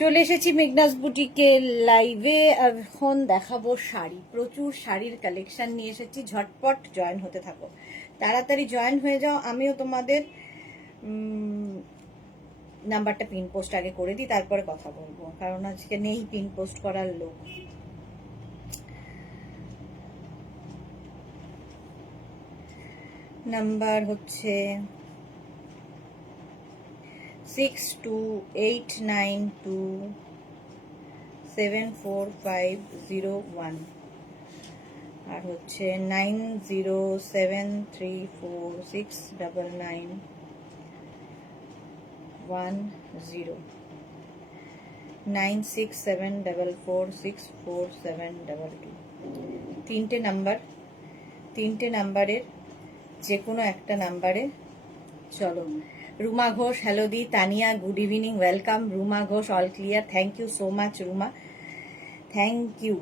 চলে এসেছি মেঘনাস বুটিকে লাইভে। এখন দেখাবো শাড়ি, প্রচুর শাড়ির কালেকশন নিয়ে এসেছি। ঝটপট জয়েন হতে থাকো, তাড়াতাড়ি জয়েন হয়ে যাও। আমিও তোমাদের নাম্বারটা পিন পোস্ট আগে করে দিই, তারপরে কথা বলবো, কারণ আজকে নেই পিন পোস্ট করার লোক। নাম্বার হচ্ছে 6289274501 আর হচ্ছে 9073469910 9674464722। তিনটে নাম্বারের যে কোনো একটা নাম্বারে চলো। রুমা ঘোষ, হ্যালো দি। Tania, good evening, welcome. Ruma Ghosh, all clear, thank you so much Ruma, thank you.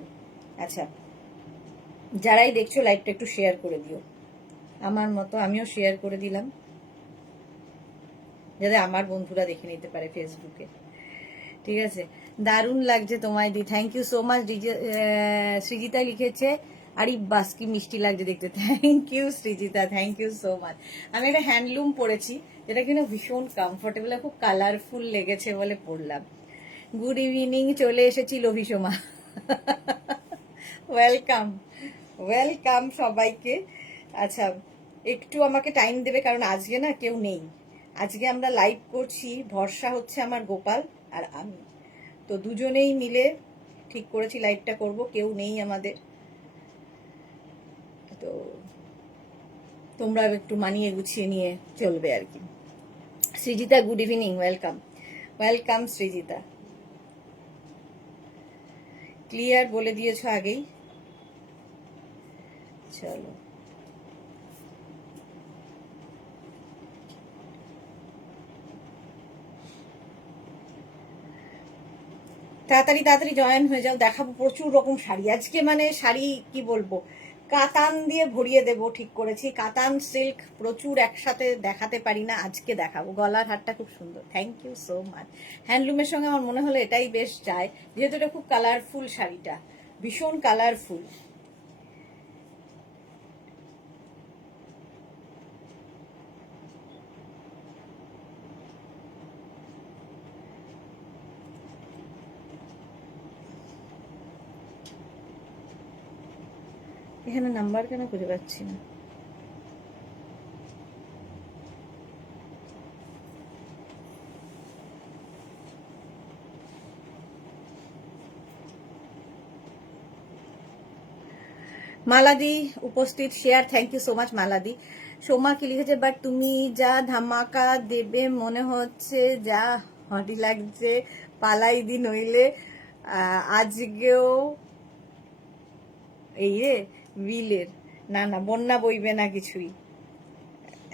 আচ্ছা, যারাই দেখছো লাইভটা একটু শেয়ার করে দিও, আমার মতো আমিও শেয়ার করে দিলাম, যাতে আমার বন্ধুরা দেখে নিতে পারে ফেসবুকে। ঠিক আছে, দারুণ লাগছে তোমায় দি, thank you so much. Srijita লিখেছে, আরে বাস কি মিষ্টি লাগছে দেখতে, thank you Srijita, thank you so much. আমি একটা হ্যান্ডলুম পরেছি, যেটা কিনা ভীষণ কমফোর্টেবল, খুব কালারফুল লেগেছে বলে পরলাম। গুড ইভিনিং, চলে এসেছি লোভিসোমা। ওয়েলকাম ওয়েলকাম সবাইকে। আচ্ছা, একটু আমাকে টাইম দেবে, কারণ আজকে না কেউ নেই। আজকে আমরা লাইভ করছি, ভরসা হচ্ছে আমার গোপাল আর আমি, তো দুজনেই মিলে ঠিক করেছি লাইভটা করব, কেউ নেই আমাদের। তো তোমরা একটু মানিয়ে গুছিয়ে নিয়ে চলবে আর কি। Srijita, good evening, welcome welcome Srijita. Clear বলে দিয়েছো আগেই, চলো। তাড়াতাড়ি তাড়াতাড়ি জয়েন হয়ে যাও, দেখাবো প্রচুর রকম শাড়ি আজকে। মানে শাড়ি কি বলবো, কাতান দিয়ে ভরিয়ে দেবো ঠিক করেছি। কাতান সিল্ক প্রচুর একসাথে দেখাতে পারি না, আজকে দেখাবো। গলার হারটা খুব সুন্দর, থ্যাংক ইউ সো মাচ। হ্যান্ডলুমের সঙ্গে আমার মনে হলো এটাই বেশ যায়, যেহেতু এটা খুব কালারফুল, শাড়িটা ভীষণ কালারফুল। এখানে নাম্বার কেন খুঁজে পাচ্ছি না? মালাদি উপস্থিত, share, thank you so much মালাদি। সোমা কি লিখেছে, বাট তুমি যা ধামাকা দেবে মনে হচ্ছে, যা হটি লাগছে, পালাই দি নইলে আজকেও এই রে বিলের। না না, বন্যা বইবে না কিছুই,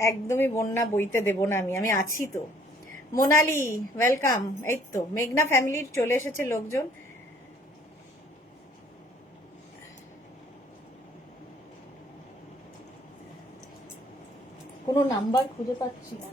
একদমই বন্যা বইতে দেব না আমি, আমি আছি তো। মোনালি, ওয়েলকাম। এই তো মেঘনা ফ্যামিলির চলে এসেছে লোকজন। কোনো নাম্বার খুঁজে পাচ্ছি না।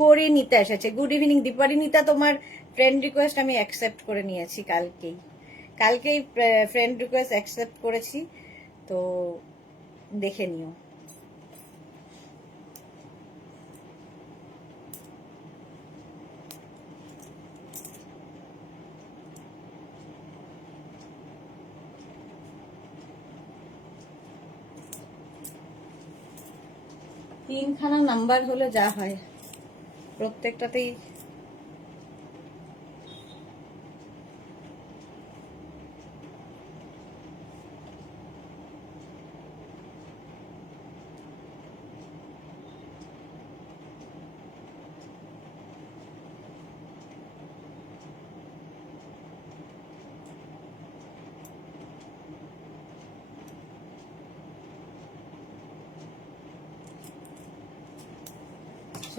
পরিণীতা এসেছে, গুড ইভিনিং দীপারিণীতা। তোমার ফ্রেন্ড রিকোয়েস্ট আমি অ্যাকসেপ্ট করে নিয়েছি কালকেই ফ্রেন্ড রিকোয়েস্ট অ্যাকসেপ্ট করেছি, তো দেখে নিও। তিনখানা নাম্বার হলে যা হয়, প্রত্যেকটাতেই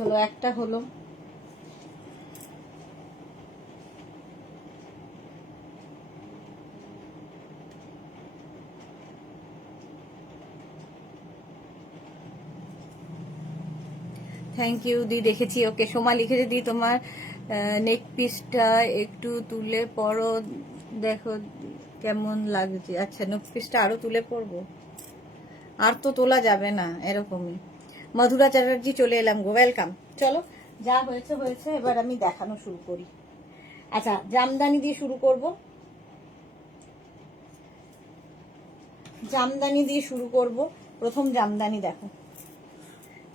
হলো, একটা হলো। থ্যাংক ইউ দি, দেখেছি। ওকে, সোমা লিখেছে দি তোমার নেক পিসটা একটু তুলে পরো, দেখো কেমন লাগছে। আচ্ছা, নেক পিসটা আরো তুলে পরবো? আর তো তোলা যাবে না এরকমই। মধুরা চ্যাটার্জি চলে এলাম গো, ওয়েলকাম। চলো, যা হয়েছে হয়েছে, এবার আমি দেখানো শুরু করি। আচ্ছা, জামদানি দিয়ে শুরু করব। জামদানি দিয়ে শুরু করব। প্রথম জামদানি দেখো,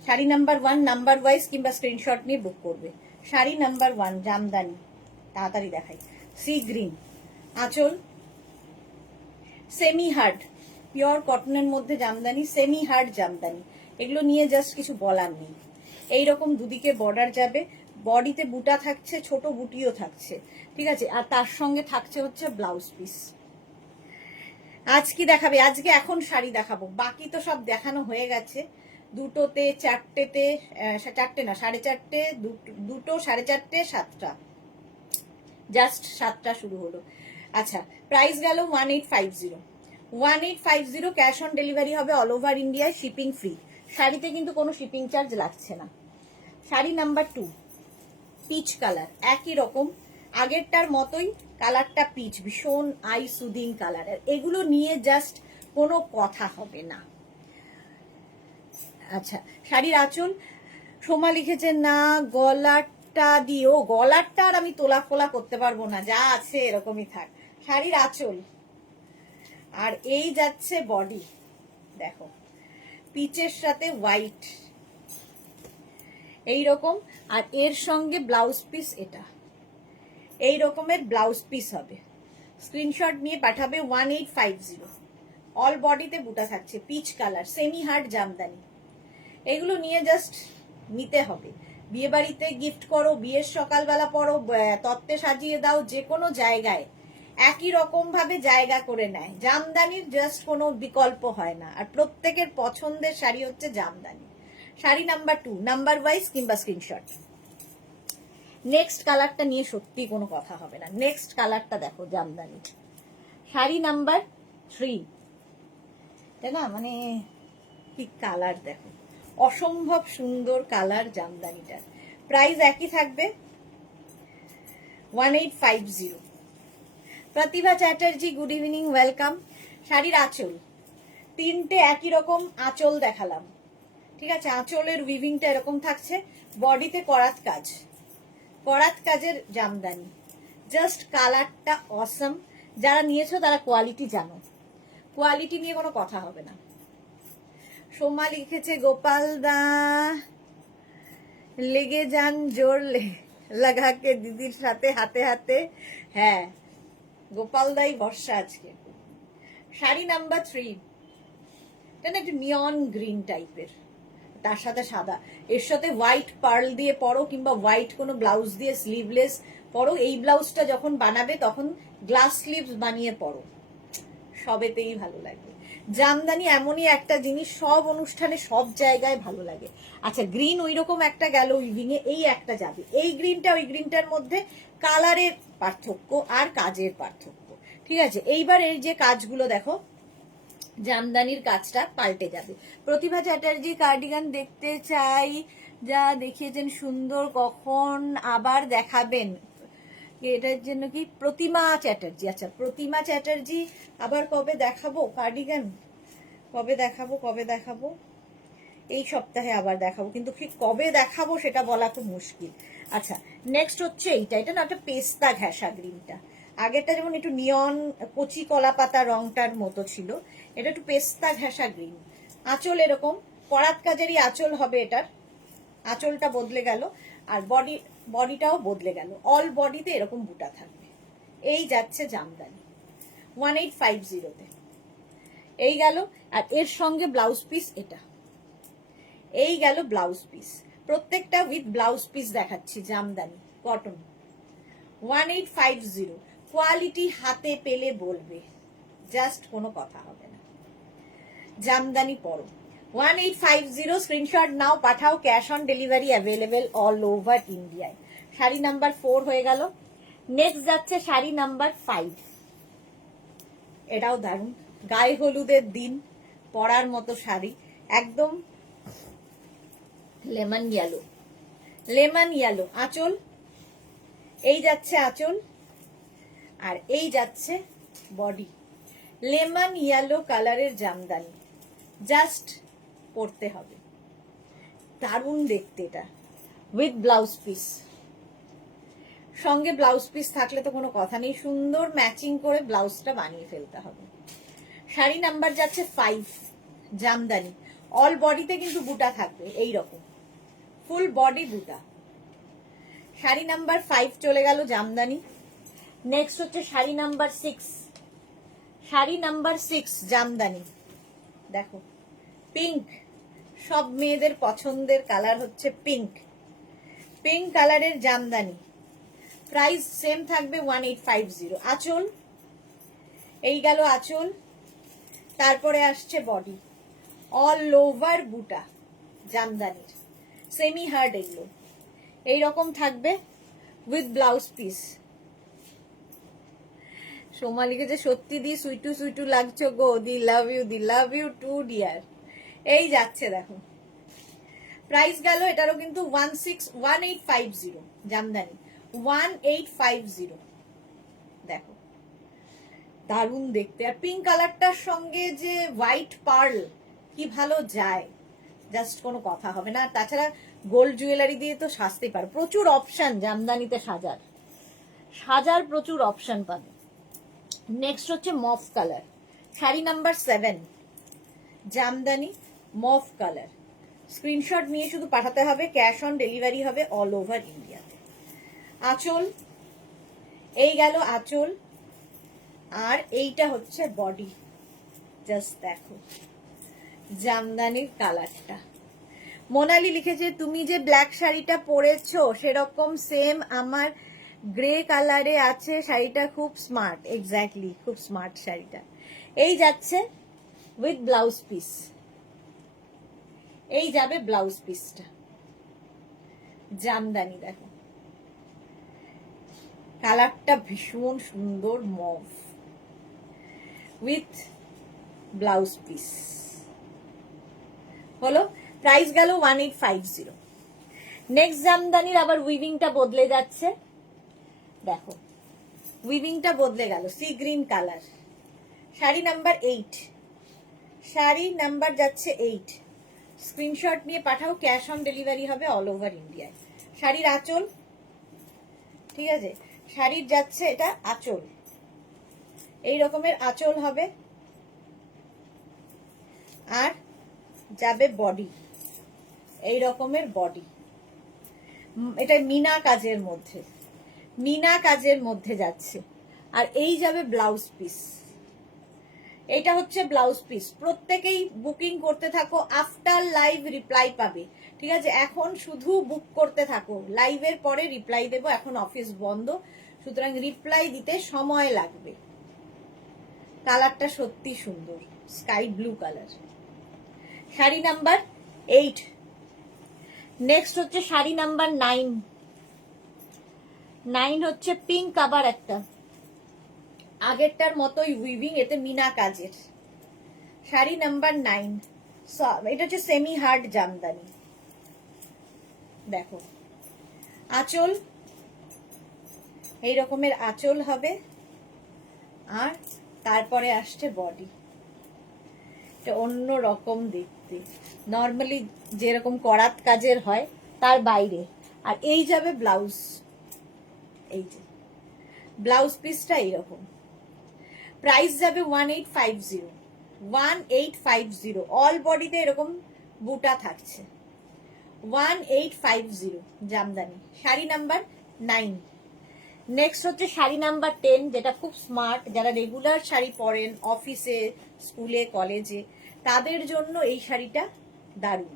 শাড়ি নাম্বার 1 নাম্বার ওয়াইজ কিংবা স্ক্রিনশট নিয়ে বুক করবে। শাড়ি নাম্বার 1 জামদানি, তাড়াতাড়ি দেখাই। সি গ্রিন, আঁচল সেমি হার্ড, পিওর কটনের মধ্যে জামদানি, সেমি হার্ড জামদানি। এগুলো নিয়ে জাস্ট কিছু বলার নেই। এইরকম দুদিকে বর্ডার যাবে, বডিতে বুটা থাকছে, ছোট বুটিও থাকছে, ঠিক আছে। আর তার সঙ্গে থাকছে হচ্ছে ব্লাউজ পিস। আজ কি দেখাবে? আজকে এখন শাড়ি দেখাবো, বাকি তো সব দেখানো হয়ে গেছে। দুটোতে, চারটেতে, চারটে না, 4:30, দুটো, 4:30, 7টা, জাস্ট 7টা শুরু হলো। আচ্ছা, প্রাইস গেল 1850। 1850 ক্যাশ অন ডেলিভারি হবে অল ওভার ইন্ডিয়ায়, শিপিং ফ্রি। শাড়িতে কিন্তু কোনো শিপিং চার্জ লাগছে না। শাড়ি নাম্বার 2 পিচ কালার, একই রকম আগেরটার মতোই, কালারটা পিচ, ভীষণ আই সুদিং কালার। এগুলো নিয়ে জাস্ট কোনো কথা হবে না। আচ্ছা, শাড়ির আঁচল, সোমা লিখেছে না গলারটা দিও, গলারটা আর আমি তোলা ফোলা করতে পারবো না, যা আছে এরকমই থাক। শাড়ির আঁচল, আর এই যাচ্ছে বডি, দেখো পিচের সাথে হোয়াইট এইরকম। আর এর সঙ্গে ব্লাউজ পিস, এটা এই রকমের ব্লাউজ পিস হবে। স্ক্রিনশট নিয়ে পাঠাবে 1850। অল বডিতে বুটা থাকছে, peach colour, semi hard Jamdani. এগুলো নিয়ে জাস্ট নিতে হবে। বিয়ে বাড়িতে গিফট করো, বিয়ের সকালবেলা পরো, তত্ত্বে সাজিয়ে দাও, যে কোনো জায়গায় একই রকম ভাবে জায়গা করে নেয়। জামদানির জাস্ট কোনো বিকল্প হয় না, আর প্রত্যেকের পছন্দের শাড়ি হচ্ছে Jamdani. Sari number 2 number wise কিংবা স্ক্রিনশট। নেক্সট কালারটা নিয়ে সত্যি কোনো কথা হবে না। নেক্সট কালারটা দেখো জামদানি, শাড়ি নাম্বার 3, তাই না? মানে কি কালার দেখো, অসম্ভব সুন্দর কালার জামদানিটার। প্রাইস একই থাকবে 1850। প্রতিভা চ্যাটার্জি গুড ইভিনিং, ওয়েলকাম। শাড়ির আঁচল, 3টে একই রকম আঁচল দেখালাম, ঠিক আছে। আঁচলের উইভিংটা এরকম থাকছে, বডিতে করাত কাজ, করাত কাজের জামদানি। জাস্ট কালারটা অসম। যারা নিয়েছো তারা কোয়ালিটি জানো, কোয়ালিটি নিয়ে কোনো কথা হবে না। সোমা লিখেছে গোপাল দা লেগে যান জোর লাগাকে দিদির সাথে হাতে হাতে। হ্যাঁ, গোপাল দাই বর্ষা আজকে। শাড়ি নাম্বার 3, এটা না একটু নিয়ন গ্রিন টাইপের, তার সাথে সাদা, এর সাথে হোয়াইট পার্ল দিয়ে পরো, কিংবা হোয়াইট কোনো ব্লাউজ দিয়ে স্লিভলেস পরো। এই ব্লাউজটা যখন বানাবে তখন গ্লাস স্লিভস বানিয়ে পরো, সবেতেই ভালো লাগবে। জামদানি এমনই একটা জিনিস, সব অনুষ্ঠানে সব জায়গায় ভালো লাগে। আচ্ছা, গ্রিন ওই রকম একটা গেল উইভিং এ, এই একটা যাবে। এই গ্রিনটা ওই গ্রিনটার মধ্যে কালারের পার্থক্য আর কাজের পার্থক্য, ঠিক আছে। এইবার এই যে কাজগুলো দেখো, জামদানির কাজটা পাল্টে যাবে। প্রতিভা চ্যাটার্জি কার্ডিগান দেখতে চাই, যা দেখিয়েছেন সুন্দর, কখন আবার দেখাবেন? এটার জন্য কি প্রতিমা চ্যাটার্জি? আচ্ছা, প্রতিমা চ্যাটার্জি আবার কবে দেখাবো কার্ডিগান? কবে দেখাবো? এই সপ্তাহে আবার দেখাবো, কিন্তু ঠিক কবে দেখাবো সেটা বলা খুব মুশকিল। আচ্ছা, নেক্সট হচ্ছে এইটা, এটা না একটা পেস্তা ঘেঁষা গ্রিনটা। আগেরটা যেমন একটু নিয়ন কচি কলা পাতা রংটার মতো ছিল, এটা একটু পেস্তা ঘেঁষা গ্রিন। আঁচল এরকম করাত কাজেরই আঁচল হবে এটার, আঁচলটা বদলে গেল, আর বডিটাও বদলে গেল। অল বডিতে এরকম বুটা থাকবে। এই যাচ্ছে জামদানি 1850-তে। এই গেল, আর এর সঙ্গে ব্লাউজ পিস এটা, এই গেল ব্লাউজ পিস। প্রত্যেকটা উইথ ব্লাউজ পিস দেখাচ্ছি, জামদানি কটন 1850। কোয়ালিটি হাতে পেলে বলবে, জাস্ট কোনো কথা হবে না। জামদানি পরো, 1850 স্ক্রিনশট নাও, পাঠাও, cash on delivery available all over ইন্ডিয়ায়। শাড়ি নাম্বার 4 হয়ে গেল। নেক্সট যাচ্ছে শাড়ি নাম্বার 5। এটাও দারুণ, গায়ে হলুদের দিন পরার মতো শাড়ি, একদম লেমন ইয়েলো, লেমন ইয়েলো আঁচল, এই যাচ্ছে আঁচল, আর এই যাচ্ছে বডি। লেমন ইয়েলো কালারের জামদানি, জাস্ট পরতে হবে, দারুণ দেখতে এটা, উইথ ব্লাউজ পিস। সঙ্গে ব্লাউজ পিস থাকলে তো কোনো কথা নেই, সুন্দর ম্যাচিং করে ব্লাউজটা বানিয়ে ফেলতে হবে। শাড়ি নাম্বার যাচ্ছে 5, জামদানি। অল বডিতে কিন্তু বুটা থাকবে, এই রকম ফুল বডি বুটা। শাড়ি নাম্বার 5 চলে গেল, জামদানি। নেক্সট হচ্ছে শাড়ি নাম্বার 6। শাড়ি নাম্বার 6 জামদানি, দেখো পিঙ্ক, সব মেয়েদের পছন্দের কালার হচ্ছে পিঙ্ক, পিঙ্ক কালারের জামদানি। প্রাইস সেম থাকবে 1850। আঁচল, এই গেল আঁচল, তারপরে আসছে বডি, অল ওভার বুটা জামদানির, সেমি হার্ড এগুলো, এইরকম থাকবে উইথ ব্লাউজ পিস। সোমালিকে যে সত্যি দি সুইটু সুইটু লাগছো গো, দি লাভ ইউ টু ডিয়ার। এই যাচ্ছে দেখো, প্রাইস গেল এটারও কিন্তু 1850 জামদানি, 1850। দেখো দারুণ দেখতে, আর পিঙ্ক কালারটার সঙ্গে যে হোয়াইট পার্ল কি ভালো যায়, জাস্ট কোনো কথা হবে না। তাছাড়া গোল্ড জুয়েলারি দিয়ে তো সাজতেই পারো, প্রচুর অপশন জামদানিতে সাজার, সাজার প্রচুর অপশন পাবে। নেক্সট হচ্ছে mauve colour, sari number 7, Jamdani মফ colour. Screenshot নিয়ে শুধু পাঠাতে হবে, ক্যাশ অন ডেলিভারি হবে অল ওভার ইন্ডিয়াতে। আঁচল, এই গেল আঁচল, আর এইটা হচ্ছে বডি। জাস্ট দেখো জামদানির কালারটা। মোনালি লিখেছে তুমি যে ব্ল্যাক শাড়িটা পরেছো সেরকম সেম আমার গ্রে কালারে আছে, শাড়িটা খুব স্মার্ট। এক্স্যাক্টলি, খুব স্মার্ট শাড়িটা। এই যাচ্ছে উইথ ব্লাউজ পিস, এই যাবে ব্লাউজ পিসটা, জামদানি। দেখো কালারটা ভীষণ সুন্দর, মভ উইথ ব্লাউজ পিস হলো। প্রাইস গেল 1850। নেক্সট জামদানির আবার উইভিংটা বদলে যাচ্ছে, দেখো উইভিংটা বদলে গেল, sea green colour. Sari number 8, sari number যাচ্ছে 8। স্ক্রিনশট নিয়ে পাঠাও, ক্যাশ অন ডেলিভারি হবে অল ওভার ইন্ডিয়ায়। শাড়ির আঁচল, ঠিক আছে, শাড়ির যাচ্ছে এটা আঁচল, এই রকমের আঁচল হবে, আর যাবে বডি, এই রকমের বডি। এটা মিনা কাজের মধ্যে, মিনা কাজের মধ্যে যাচ্ছে, আর এই যাবে ব্লাউজ পিস। এটা হচ্ছে ব্লাউজ পিস। প্রত্যেকেই বুকিং করতে থাকো, আফটার লাইভ রিপ্লাই পাবে, ঠিক আছে? এখন শুধু বুক করতে থাকো, লাইভের পরে রিপ্লাই দেবো, এখন অফিস বন্ধ, সুতরাং রিপ্লাই দিতে সময় লাগবে। কালারটা সত্যি সুন্দর, sky blue colour. Sari number 8। Next হচ্ছে শাড়ি নাম্বার 9। 9 হচ্ছে পিঙ্ক, আবার একটা আগেরটার মতোই উইভিং, এতে মিনা কাজের। শাড়ি নাম্বার 9, এটা হচ্ছে সেমি হার্ড জামদানি। দেখো আঁচল, এই রকমের আঁচল হবে, আর তারপরে আসছে বডি। এটা অন্য রকম দেখতে, নর্মালি যেরকম করাত কাজের হয় তার বাইরে। আর এই যাবে ব্লাউজ, এই যে ব্লাউজ পিসটা এইরকম। প্রাইস যাবে 1850, 1850। অল বডিতে এরকম বুটা থাকছে, 1850 জামদানি। শাড়ি নাম্বার 9। নেক্সট হচ্ছে শাড়ি নাম্বার 10, যেটা খুব স্মার্ট, যারা রেগুলার শাড়ি পরেন অফিসে, স্কুলে, কলেজে, তাদের জন্য এই শাড়িটা দারুণ।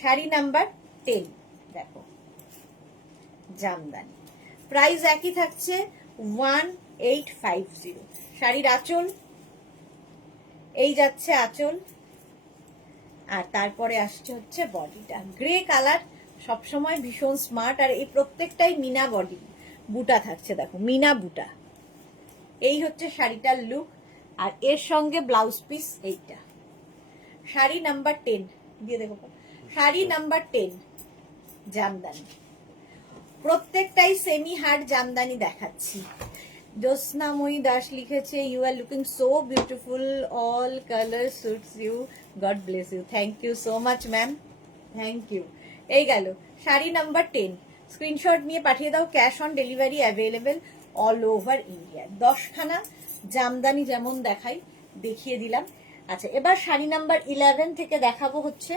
শাড়ি নাম্বার 10, দেখো জামদানি। প্রাইস একই থাকছে 1850। শাড়ির আঁচল, এই যাচ্ছে আঁচল, আর তারপরে আসছে হচ্ছে বডিটা, গ্রে কালার সবসময় ভীষণ স্মার্ট। আর এই প্রত্যেকটাই মিনা বডি, বুটা থাকছে, দেখো মিনা বুটা। এই হচ্ছে শাড়িটার লুক। আর এর সঙ্গে ব্লাউজ পিস এইটা। শাড়ি নাম্বার 10 দিয়ে দেখো, শাড়ি নাম্বার 10 জামদানি, প্রত্যেকটাই সেমি হার্ড জামদানি দেখাচ্ছি। জ্যোৎস্নাময়ী দাস লিখেছে, you are looking so beautiful, all colour suits you, God bless you. Thank you so much ma'am, thank you. এই গেল শাড়ি নাম্বার 10, স্ক্রিনশট নিয়ে পাঠিয়ে দাও, cash on delivery available all over India. 10খানা জামদানি যেমন দেখাই দেখিয়ে দিলাম। আচ্ছা, এবার শাড়ি নাম্বার 11 থেকে দেখাবো হচ্ছে,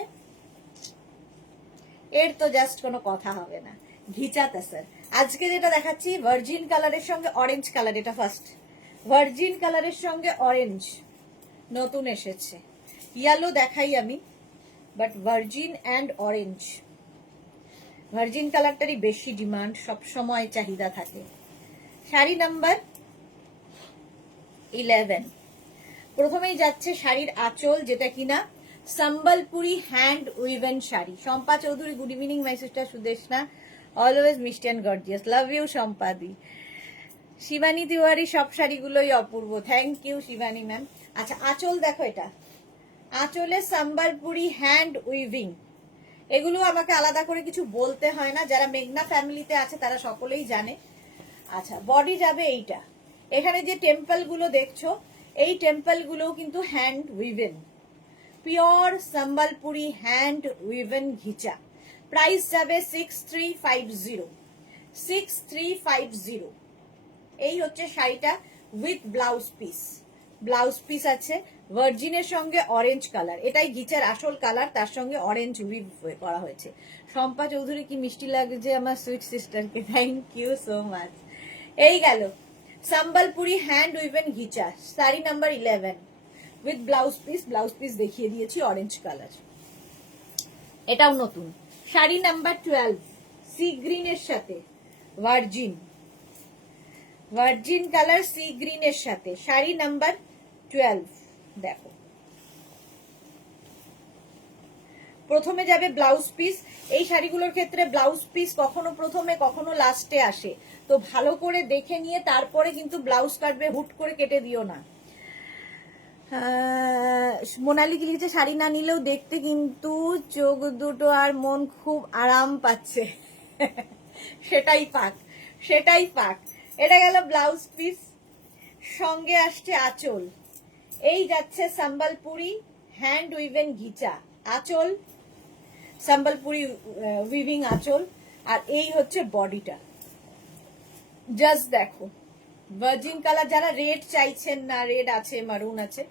এর তো জাস্ট কোনো কথা হবে না, ঘিচা তাসার। আজকে যেটা দেখাচ্ছি ভার্জিন কালারের সঙ্গে অরেঞ্জ কালার, এটা ফার্স্ট ভার্জিন কালারের সঙ্গে অরেঞ্জ নতুন এসেছে। ইয়েলো দেখাই আমি, but virgin and orange, virgin কালারটারই বেশি ডিমান্ড, সব সময় চাহিদা থাকে। শাড়ি নাম্বার 11, প্রথমেই যাচ্ছে শাড়ির আঁচল, যেটা কিনা Sambalpuri hand woven sari. Shampa Chowdhury, good evening my sister Sudeshna, always মিষ্টি অ্যান্ড গর্জিয়াস, লাভ ইউ শম্পাদি। শিবানী তিওয়ারি, সব শাড়িগুলোই অপূর্ব, থ্যাংক ইউ শিবানী ম্যাম। আচ্ছা, আঁচল দেখো, এটা আঁচলে সম্বলপুরি হ্যান্ড উইভিং, এগুলো আমাকে আলাদা করে কিছু বলতে হয় না, যারা মেঘনা ফ্যামিলিতে আছে তারা সকলেই জানে। আচ্ছা, বডি যাবে এইটা, এখানে যে টেম্পল গুলো দেখছো এই টেম্পল গুলো কিন্তু hand woven, pure Sambalpuri hand woven ghicha. Price যাবে 6350, 6350। এই হচ্ছে শাড়িটা with blouse piece, blouse piece আছে ভার্জিনের সঙ্গে অরেঞ্জ কালার, এটাই ঘিচার আসল কালার, তার সঙ্গে অরেঞ্জ উইভ করা হয়েছে। শম্পা চৌধুরী, কি মিষ্টি লাগছে আমার সুইট সিস্টারকে, থ্যাংক ইউ সো মাচ। এই গেল Sambalpuri hand woven ghicha, sari number 11 with blouse piece, blouse piece দেখিয়ে দিয়েছি অরেঞ্জ কালার, এটাও নতুন। শাড়ি নাম্বার 12 সি গ্রিনের সাথে ভার্জিন, ভার্জিন কালার সি গ্রিনের সাথে, শাড়ি নাম্বার 12। দেখো, প্রথমে যাবে ব্লাউজ পিস। এই শাড়িগুলোর ক্ষেত্রে ব্লাউজ পিস কখনো প্রথমে কখনো লাস্টে আসে, তো ভালো করে দেখে নিয়ে তারপরে কিন্তু ব্লাউজ কাটবে, হুট করে কেটে দিও না। মোনালি কি লিখেছে, শাড়ি না নিলেও দেখতে কিন্তু চোখ দুটো আর মন খুব আরাম পাচ্ছে। সেটাই পাক, সেটাই পাক। এটা গেল ব্লাউজ পিস, সঙ্গে আসছে আঁচল, এই যাচ্ছে সম্বলপুরি হ্যান্ড উইভেন ঘিচা আঁচল, সম্বলপুরি উইভিং আঁচল। আর এই হচ্ছে বডিটা, জাস্ট দেখো ভার্জিন কালার, যারা রেড চাইছেন না, রেড আছে, মারুন আছে,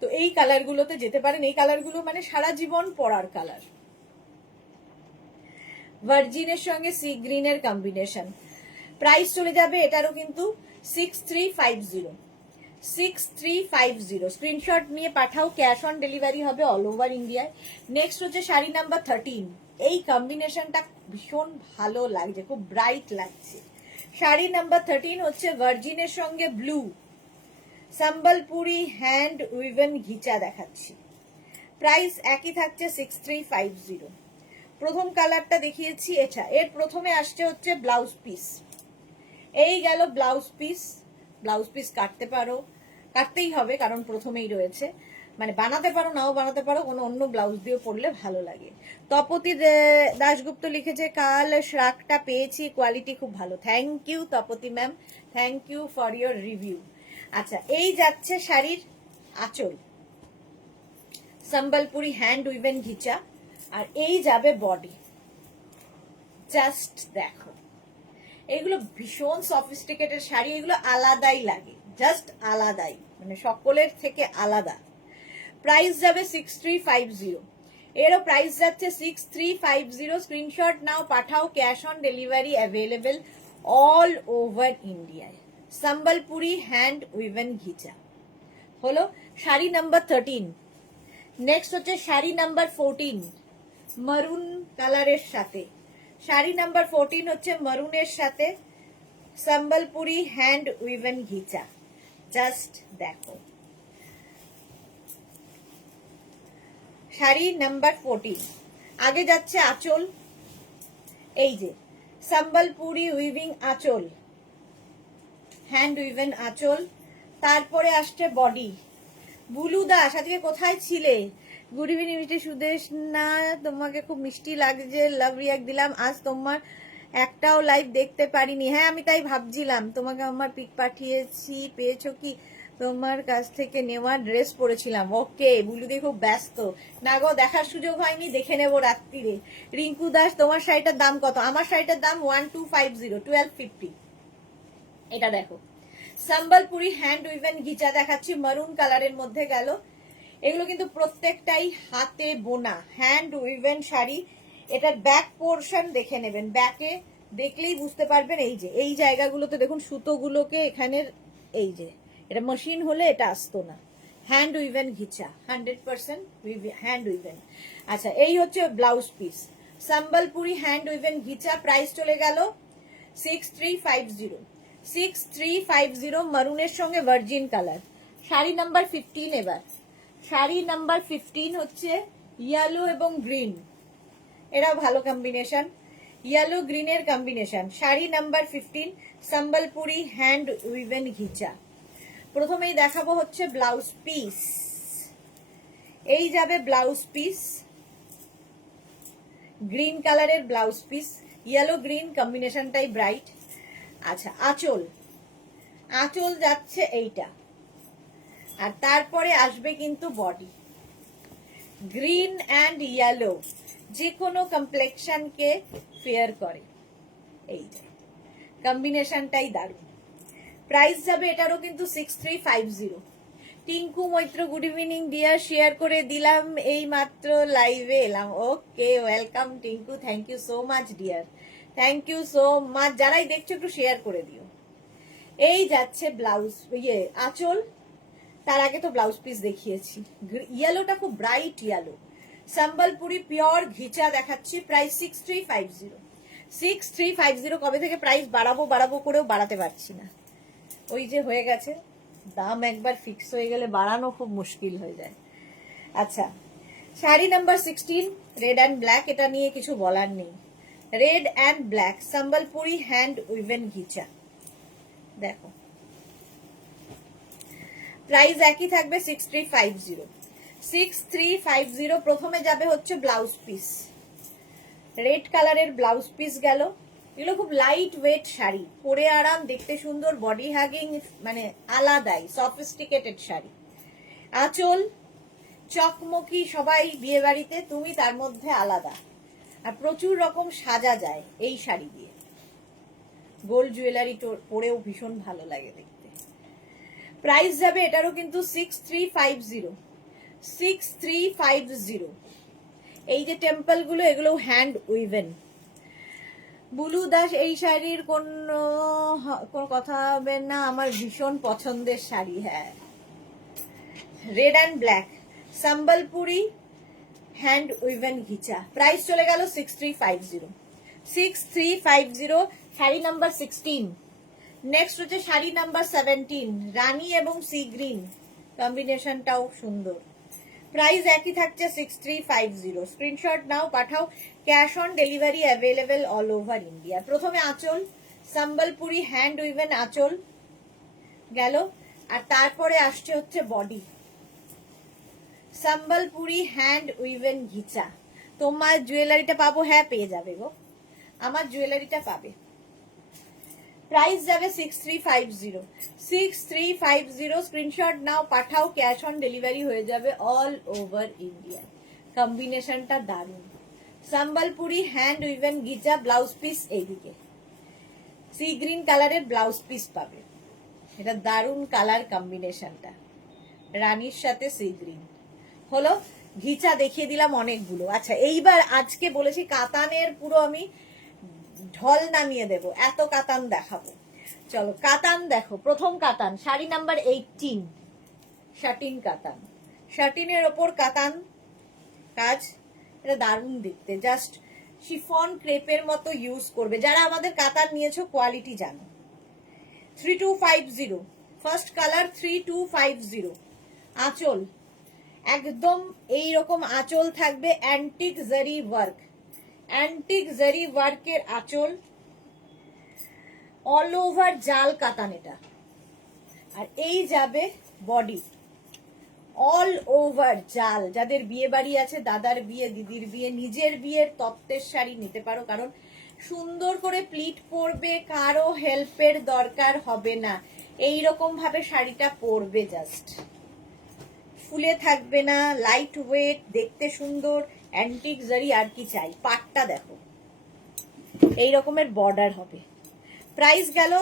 তো এই কালার গুলোতে যেতে পারেন। এই কালার গুলো মানে সারা জীবন পরার কালার, ভার্জিনের সঙ্গে সি গ্রিনের কম্বিনেশন। প্রাইস চলে যাবে এটারও কিন্তু 6350, 6350। স্ক্রিনশট নিয়ে পাঠাও, ক্যাশ অন ডেলিভারি হবে অল ওভার ইন্ডিয়ায়। নেক্সট হচ্ছে শাড়ি নাম্বার 13, এই কম্বিনেশনটা ভীষণ ভালো লাগছে, খুব ব্রাইট লাগছে। শাড়ি নাম্বার 13 হচ্ছে ভার্জিনের সঙ্গে ব্লু, সম্বলপুরি হ্যান্ড উইভেন ঘিচা দেখাচ্ছি। প্রাইস একই থাকছে 6350। প্রথম কালারটা দেখিয়েছি এটা, এর প্রথমে আসছে হচ্ছে ব্লাউজ পিস। এই গেল ব্লাউজ পিস, ব্লাউজ পিস কাটতে পারো, কাটতেই হবে কারণ প্রথমেই রয়েছে, মানে বানাতে পারো নাও বানাতে পারো, কোনো অন্য ব্লাউজ দিয়ে পরলে ভালো লাগে। তপতি দাশগুপ্ত লিখেছে, কাল শ্রাকটা পেয়েছি, কোয়ালিটি খুব ভালো, thank you Tapati ma'am, thank you for your review. আচ্ছা, এই যাচ্ছে শাড়ির আঁচল, সম্বলপুরি হ্যান্ড উইভেন ঘিচা, আর এই যাবে বডি। জাস্ট দেখো, এগুলো ভীষণ সফিস্টিকেটেড শাড়ি, এগুলো আলাদাই লাগে, জাস্ট আলাদাই, মানে সকলের থেকে আলাদা। প্রাইস যাবে 6350, এরও প্রাইস যাচ্ছে 6350। স্ক্রিনশট নাও, পাঠাও, cash on delivery available all over ইন্ডিয়ায়। সম্বলপুরি হ্যান্ড উইভেন ঘিচা হলো শাড়ি নাম্বার 13। নেক্সট হচ্ছে শাড়ি নাম্বার 14 মারুন কালারের সাথে, শাড়ি নাম্বার 14 হচ্ছে মারুনের সাথে সম্বলপুরি হ্যান্ড উইভেন ঘিচা। জাস্ট দেখো, শাড়ি নাম্বার 14। আগে যাচ্ছে আঁচল, এই যে সম্বলপুরি উইভিং আঁচল, হ্যান্ড উইভেন আঁচল। তারপরে আসছে বডি। বুলু দাস আজকে কোথায় ছিলে? গুড ইভিনিং মিষ্টি সুদেশ, না তোমাকে খুব মিষ্টি লাগছে, লাভ রিয়াক্ট দিলাম। আজ তোমার একটাও লাইভ দেখতে পারিনি। হ্যাঁ আমি তাই ভাবছিলাম, তোমাকে আমার পিক পাঠিয়েছি, পেয়েছো কি? তোমার কাছ থেকে নেওয়া ড্রেস পরেছিলাম। ওকে বুলুদি খুব ব্যস্ত, না গো দেখার সুযোগ হয়নি, দেখে নেবো রাত্রিরে। রিঙ্কু দাস তোমার শাড়িটার দাম কত? আমার শাড়িটার দাম 1250, 1250। এটা দেখো সম্বলপুরি হ্যান্ড উইভেন ঘিচা দেখাচ্ছি, মারুন কালারের মধ্যে গেল। এগুলো কিন্তু প্রত্যেকটাই হাতে বোনা হ্যান্ড উইভেন শাড়ি। এটার ব্যাক পোর্শন দেখে নেবেন, ব্যাকে দেখলেই বুঝতে পারবেন। এই যে এই জায়গাগুলোতে দেখুন সুতোগুলোকে এখানের, এই যে এটা মেশিন হলে এটা আসতো না। Hand woven ghicha, 100% hand woven. আচ্ছা এই হচ্ছে blouse piece, Sambalpuri hand woven ghicha. Price চলে গেল 6350, 6350 মারুনের সঙ্গে ভার্জিন কালার। শাড়ি নাম্বার 15 এবার। শাড়ি নাম্বার 15 হচ্ছে ইয়েলো এবং গ্রিন, এটাও ভালো কম্বিনেশন, ইয়েলো গ্রিনের combination. Sari number 15 Sambalpuri hand woven ghicha. প্রথমেই দেখাবো হচ্ছে ব্লাউজ পিস, এই যাবে ব্লাউজ পিস, গ্রিন কালারের ব্লাউজ পিস, ইয়েলো গ্রিন কম্বিনেশনটাই ব্রাইট। আচ্ছা আঁচল, আঁচল যাচ্ছে এইটা, আর তারপরে আসবে কিন্তু বডি। গ্রিন অ্যান্ড ইয়েলো যে কোনো কমপ্লেক্সনকে ফেয়ার করে, এই যে কম্বিনেশনটাই দারুণ। প্রাইস যাবে এটারও কিন্তু 6350। Tinku Maitra good evening dear, share করে দিলাম, এই মাত্র লাইভে এলাম। Okay welcome Tinku, thank you so much dear, thank you so much. যারাই দেখছো একটু শেয়ার করে দিও। এই যাচ্ছে ব্লাউজ ইয়ে আঁচল, তার আগে তো ব্লাউজ পিস দেখিয়েছি। ইয়েলোটা খুব ব্রাইট ইয়েলো, সম্বলপুরি পিওর ঘিচা দেখাচ্ছি। প্রাইস 6350, 6350। কবে থেকে প্রাইস বাড়াবো বাড়াবো করেও বাড়াতে পারছি না, ওই যে হয়ে গেছে দাম, একবার ফিক্স হয়ে গেলে বাড়ানো খুব মুশকিল হয়ে যায়। আচ্ছা sari number 16 red and black, এটা নিয়ে কিছু বলার নেই। Red and black Sambalpuri hand woven ghicha, দেখো প্রাইস একই থাকবে 6350, 6350। প্রথমে যাবে হচ্ছে ব্লাউজ পিস, রেড কালারের ব্লাউজ পিস গেল। এগুলো খুব লাইট ওয়েট শাড়ি, পরে আরাম, দেখতে সুন্দর, বডি হাগিং, মানে আলাদাই সফিস্টিকেটেড শাড়ি। আঁচল চকমকি, সবাই বিয়ে বাড়িতে, তুমি তার মধ্যে আলাদা। আর প্রচুর রকম সাজা যায় এই শাড়ি দিয়ে, গোল্ড জুয়েলারি পরেও ভীষণ ভালো লাগে দেখতে। প্রাইস যাবে এটারও কিন্তু 6350, 6350। এই যে টেম্পল গুলো এগুলো হ্যান্ড উইভেন। বুলু দাস এই শাড়ির কোন কথা হবে না, আমার ভীষণ পছন্দের শাড়ি। হ্যাঁ red and black Sambalpuri hand woven ghicha. Price চলে গেল 6350, 6350। শাড়ি নাম্বার 16। নেক্সট হচ্ছে শাড়ি নাম্বার 17 রানী এবং সি গ্রিন, কম্বিনেশনটাও সুন্দর। প্রাইস একই থাকছে 6350। স্ক্রিনশট নাও, পাঠাও, cash on delivery available all over India. প্রথমে আঁচল, সম্বলপুরি হ্যান্ড উইভেন আঁচল গেল, আর তারপরে আসছে হচ্ছে বডি, সম্বলপুরি হ্যান্ড উইভেন ঘিচা। তোমার জুয়েলারিটা পাবো? হ্যাঁ পেয়ে যাবে গো, আমার জুয়েলারিটা পাবে। প্রাইস যাবে 6350, 6350। স্ক্রিনশট নাও, পাঠাও, ক্যাশ অন ডেলিভারি হয়ে যাবে অল ওভার ইন্ডিয়া। কম্বিনেশনটা দারুণ, Sambalpuri hand woven ghicha. Blouse piece এইদিকে সি গ্রিন কালারের ব্লাউজ পিস পাবে, এটা দারুণ কালার কম্বিনেশনটা, রানীর সাথে সি গ্রিন হলো। ঘিচা দেখিয়ে দিলাম অনেকগুলো। আচ্ছা এইবার আজকে বলেছি কাতানের পুরো আমি ঢল নামিয়ে দেব, এত কাতান দেখাবো। চলো কাতান দেখো। প্রথম কাতান শাড়ি নাম্বার 18, শাটিন কাতান, শাটিনের ওপর কাতান কাজ, এটা দারুণ দেখতে, জাস্ট শিফন ক্রেপের মতো ইউজ করবে। যারা আমাদের কাতান নিয়েছো কোয়ালিটি জানো। 3250 ফার্স্ট কালার, 3250। আঁচল একদম এই রকম আঁচল থাকবে, অ্যান্টিক জারি ওয়ার্ক, অ্যান্টিক জারি ওয়ার্কের আঁচল, অল ওভার জাল কাতান এটা। আর এই যাবে বডি, অল ওভার জাল। যাদের বিয়ে বাড়ি আছে, দাদার বিয়ে, দিদির বিয়ে, নিজের বিয়ের তত্ত্বের শাড়ি নিতে পারো, কারণ সুন্দর করে প্লিট পরবে, কারো হেল্পের দরকার হবে না। এই রকম ভাবে শাড়িটা পরবে, জাস্ট ফুলে থাকবে না, লাইট ওয়েট, দেখতে সুন্দর, অ্যান্টিক জারি, আর কি চাই। পাটটা দেখো, এই রকমের বর্ডার হবে। প্রাইস গেল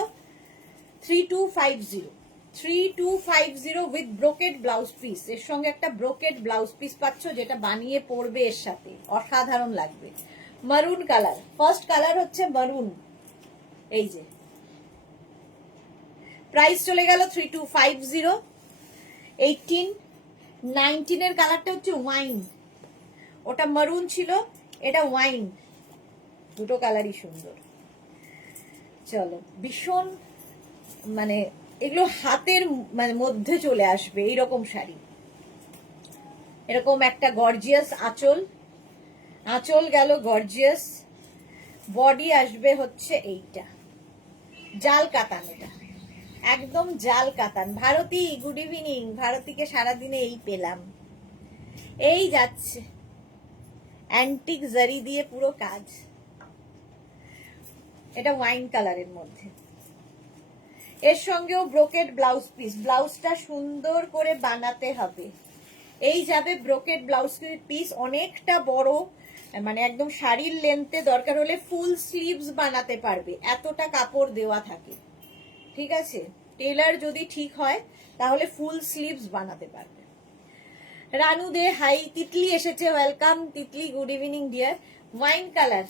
3250, 3250 উইথ ব্রোকেড ব্লাউজ পিস। এর সঙ্গে একটা ব্রোকেড ব্লাউজ পিস পাচ্ছ, যেটা বানিয়ে পরবে এর সাথে, অসাধারণ লাগবে। মারুন কালার, ফার্স্ট কালার হচ্ছে মারুন। এই যে প্রাইস চলে গেল 3250। 18, 19 এর কালারটা হচ্ছে ওয়াইন, ওটা মারুন ছিল, এটা ওয়াইন, দুটো কালারই সুন্দর। চলো, ভীষণ মানে এগুলো হাতের মানে মধ্যে চলে আসবে এইরকম শাড়ি। এরকম একটা গর্জিয়াস আঁচল, আঁচল গেল গর্জিয়াস, বডি আসবে হচ্ছে এইটা জাল কাতান, এটা একদম জাল কাতান। Bharati, good evening. ভারতীকে সারাদিনে এই পেলাম, এই যাচ্ছে অ্যান্টিক জারি দিয়ে পুরো কাজ। এটা ওয়াইন কালারের মধ্যে, এর সঙ্গেও ব্রোকেড ব্লাউজ পিস। ব্লাউজটা সুন্দর করে বানাতে হবে। এই যাবে ব্রোকেড ব্লাউজ পিস, অনেকটা বড়, মানে একদম শাড়ির লেন্থে, দরকার হলে ফুল স্লিভস বানাতে পারবে, এতটা কাপড় দেওয়া থাকে। ঠিক আছে, টেলার যদি ঠিক হয় তাহলে ফুল স্লিভস বানাতে পারবে। রানু দে হাই, তিতলি এসেছে, welcome Titli, good evening dear. Wine colour,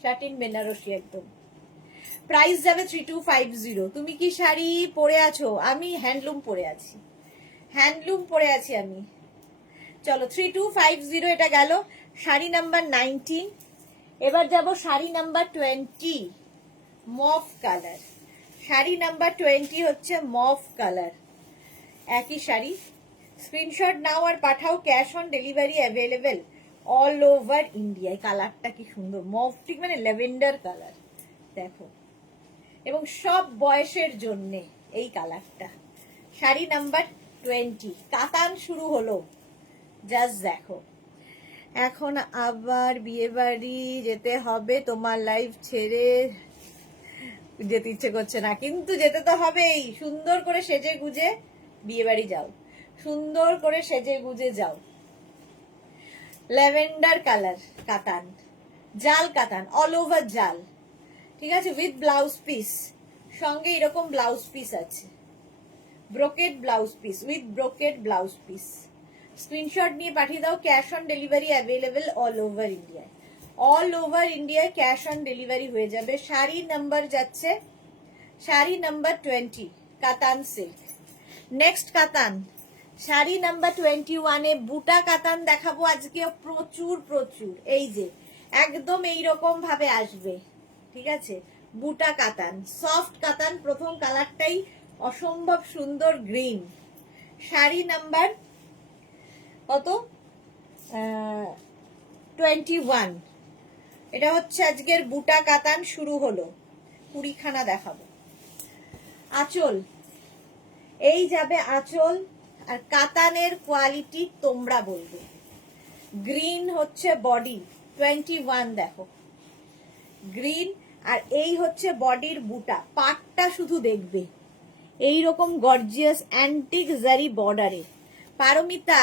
satin Benarasi একদম। প্রাইস যাবে 3250। তুমি কি শাড়ি পরে আছো? আমি হ্যান্ডলুম পরে আছি, হ্যান্ডলুম পরে আছি আমি। চলো 3250 এটা গেল শাড়ি নাম্বার 19। এবার যাব sari number 20, mauve colour. Sari number 20 হচ্ছে মফ কালার, একই শাড়ি। স্ক্রিনশট নাও আর পাঠাও, cash on delivery available all over ইন্ডিয়ায়। কালারটা কি সুন্দর, মফ ঠিক মানে ল্যাভেন্ডার কালার, দেখো, এবং সব বয়সের জন্য এই কালারটা। শাড়ি নাম্বার 20, কাতান শুরু হলো, জাস্ট দেখো। এখন আবার বিয়ে বাড়ি যেতে হবে, তোমার লাইভ ছেড়ে যেতে ইচ্ছে করছে না, কিন্তু যেতে তো হবেই। সুন্দর করে সেজে গুজে বিয়ে বাড়ি যাও, সুন্দর করে সেজে গুজে যাও। ল্যাভেন্ডার কালার কাতান, জাল কাতান, অল ওভার জাল, ঠিক আছে, উইথ ব্লাউজ পিস। সঙ্গে এরকম ব্লাউজ পিস আছে, brocade blouse piece, with brocade blouse piece. Screenshot নিয়ে পাঠিয়ে দাও, cash on delivery available all over ইন্ডিয়ায়। অল ওভার ইন্ডিয়ায় ক্যাশ অন ডেলিভারি হয়ে যাবে। শাড়ি নাম্বার যাচ্ছে শাড়ি নাম্বার 20, কাতান সিল্ক। নেক্সট কাতান, শাড়ি নাম্বার 21-এ বুটা কাতান দেখাবো আজকে, প্রচুর প্রচুর। এই যে একদম এইরকম ভাবে আসবে, ঠিক আছে, বুটা কাতান, সফট কাতান। প্রথম কালারটাই অসম্ভব সুন্দর, গ্রিন। শাড়ি নাম্বার কত? 21। এটা হচ্ছে আজকের বুটা কাতান শুরু হলো, 20খানা দেখাবো। আঁচল, এই যাবে আঁচল, আর কাতানের কোয়ালিটি তোমরা বলবে। গ্রিন হচ্ছে বডি, 21 দেখো, গ্রিন। আর এই হচ্ছে বডির বুটা, পাটটা শুধু দেখবে এইরকম গর্জিয়াস অ্যান্টিক জারি বর্ডারে। পারমিতা,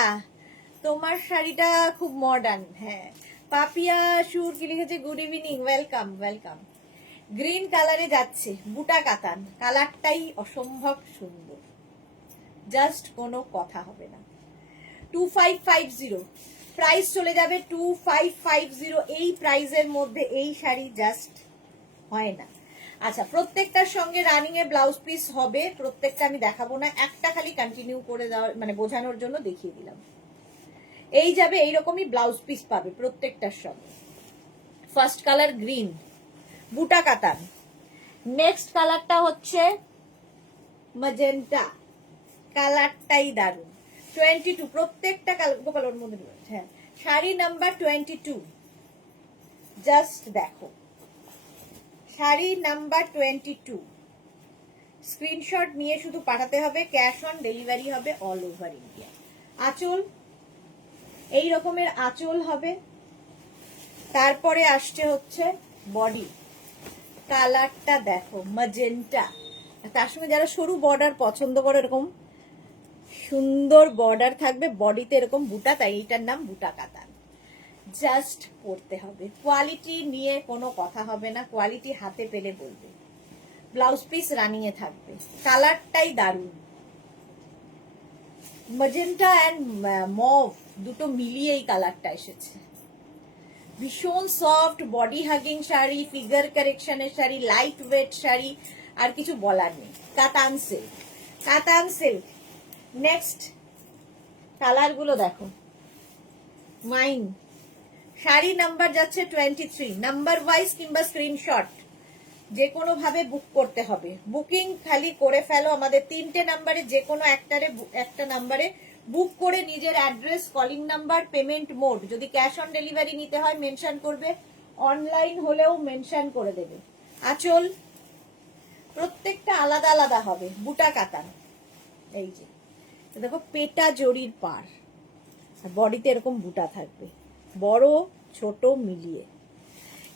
তোমার শাড়িটা খুব মডার্ন। হ্যাঁ, পাপিয়া সুর কি লিখেছে, good evening, welcome welcome. Green কালারে যাচ্ছে, বুটা কাতান, কালারটাই অসম্ভব সুন্দর, জাস্ট কোনো কথা হবে না। 2550 প্রাইস চলে যাবে, 2550। এই প্রাইসের মধ্যে এই শাড়ি জাস্ট হয় না। আচ্ছা, প্রত্যেকটার সঙ্গে রানিং এ ব্লাউজ পিস হবে, প্রত্যেকটা আমি দেখাবো না, একটা খালি কন্টিনিউ করে দেওয়ার মানে বোঝানোর জন্য দেখিয়ে দিলাম। এই যাবে, এইরকমই ব্লাউজ পিস পাবে প্রত্যেকটার সঙ্গে। ফার্স্ট কালার গ্রিন, বুটা কাতান। নেক্সট কালারটা হচ্ছে ম্যাজেন্টা, কালারটাই দারুন। 22, প্রত্যেকটা কালোর মধ্যে রয়েছে। হ্যাঁ, শাড়ি নাম্বার 22, জাস্ট দেখো শাড়ি নাম্বার 22। স্ক্রিনশট নিয়ে শুধু পাঠাতে হবে, ক্যাশ অন ডেলিভারি হবে অল ওভার ইন্ডিয়া। আঁচল এই রকমের আঁচল হবে। তারপরে আসছে হচ্ছে বডি, কালারটা দেখো ম্যাজেন্টা। তার সঙ্গে যারা সরু বর্ডার পছন্দ করে, এরকম সুন্দর বর্ডার থাকবে, বডিতে এরকম বুটা, তাই এইটার নাম বুটা কাতান। জাস্ট পরতে হবে, কোয়ালিটি নিয়ে কোনো কথা হবে না, কোয়ালিটি হাতে পেলে বলবে। ব্লাউজ পিস রানিয়ে থাকবে, কালারটাই দারুণ। ম্যাজেন্টা অ্যান্ড মভ দুটো মিলিয়ে এই কালারটা এসেছে। ভীষণ soft, body hugging sari, figure কারেকশনের শাড়ি, লাইট ওয়েট শাড়ি, আর কিছু বলার নেই। কাতান সিল্ক, কাতান সিল্ক। নেক্সট কালার গুলো দেখো, মাইন। শাড়ি নাম্বার যাচ্ছে 23, নাম্বার ওয়াইজ কিংবা স্ক্রিনশট যে কোনো ভাবে বুক করতে হবে। বুকিং খালি করে ফেলো, আমাদের 3টে নাম্বারে যে কোনো একটা নাম্বারে বুক করে নিজের address, calling number, payment mode, যদি ক্যাশ অন ডেলিভারি নিতে হয় মেনশন করবে, অনলাইন হলেও মেনশন করে দেবে। আঁচল প্রত্যেকটা আলাদা আলাদা হবে, বুটা কাতান। এই যে দেখো পেটা জরির পার, আর বডিতে এরকম বুটা থাকবে, বড় ছোট মিলিয়ে।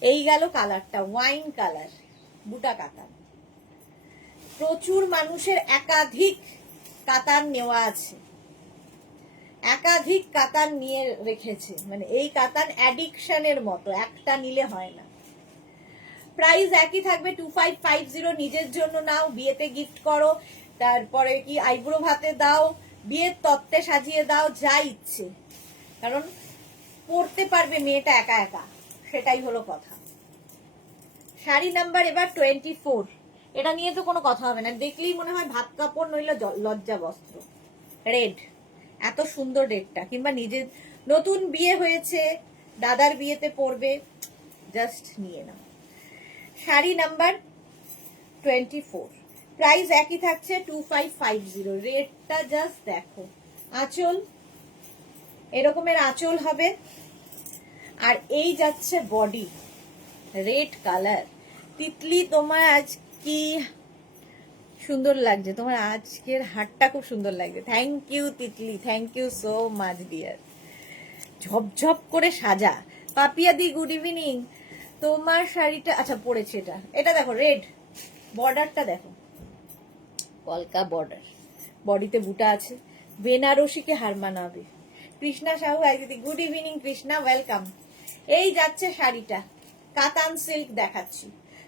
এই গেল কালারটা, ওয়াইন কালার, বুটা কাতান। প্রচুর মানুষের একাধিক কাতান নেওয়া আছে, একাধিক কাতান নিয়ে রেখেছে, মানে এই কাতান অ্যাডিকশনের মতো, একটা নিলে হয় না। প্রাইস একই থাকবে 2550। নিজের জন্য নাও, বিয়েতে গিফট করো, তারপরে কি আইব্রো ভাতে দাও, বিয়ের তত্ত্বে সাজিয়ে দাও, যা ইচ্ছে, কারণ পড়তে পারবে মেয়েটা একা একা, সেটাই হলো কথা। শাড়ি নাম্বার এবার 24, এটা নিয়ে তো কোনো কথা হবে না, দেখলেই মনে হয় ভাত কাপড় নইলে লজ্জা বস্ত্র। রেড, এত সুন্দর রেডটা, কিংবা নিজের নতুন বিয়ে হয়েছে দাদার বিয়েতে পরবে, জাস্ট নিয়ে নাও। শাড়ি নাম্বার 24, প্রাইস একই থাকছে 2550। রেডটা জাস্ট দেখো, আঁচল এরকমের আঁচল হবে, আর এই যাচ্ছে বডি, রেড কালার। তিতলি তোমার আজ কি সুন্দর লাগছে, তোমার আজকের হাটটা খুব সুন্দর লাগছে। Thank you Titli, thank you so much dear. ঝপঝপ করে সাজা। পাপিয়া দি গুড ইভিনিং। তোমার শাড়িটা আচ্ছা পড়েছে, এটা দেখো রেড, বর্ডারটা দেখো, কলকা বর্ডার, বডিতে বুটা আছে, বেনারসিকে হার মানাবে। কৃষ্ণা সাহু, আই দিদি গুড ইভিনিং কৃষ্ণা, ওয়েলকাম। এই যাচ্ছে শাড়িটা, কাতান সিল্ক দেখাচ্ছি,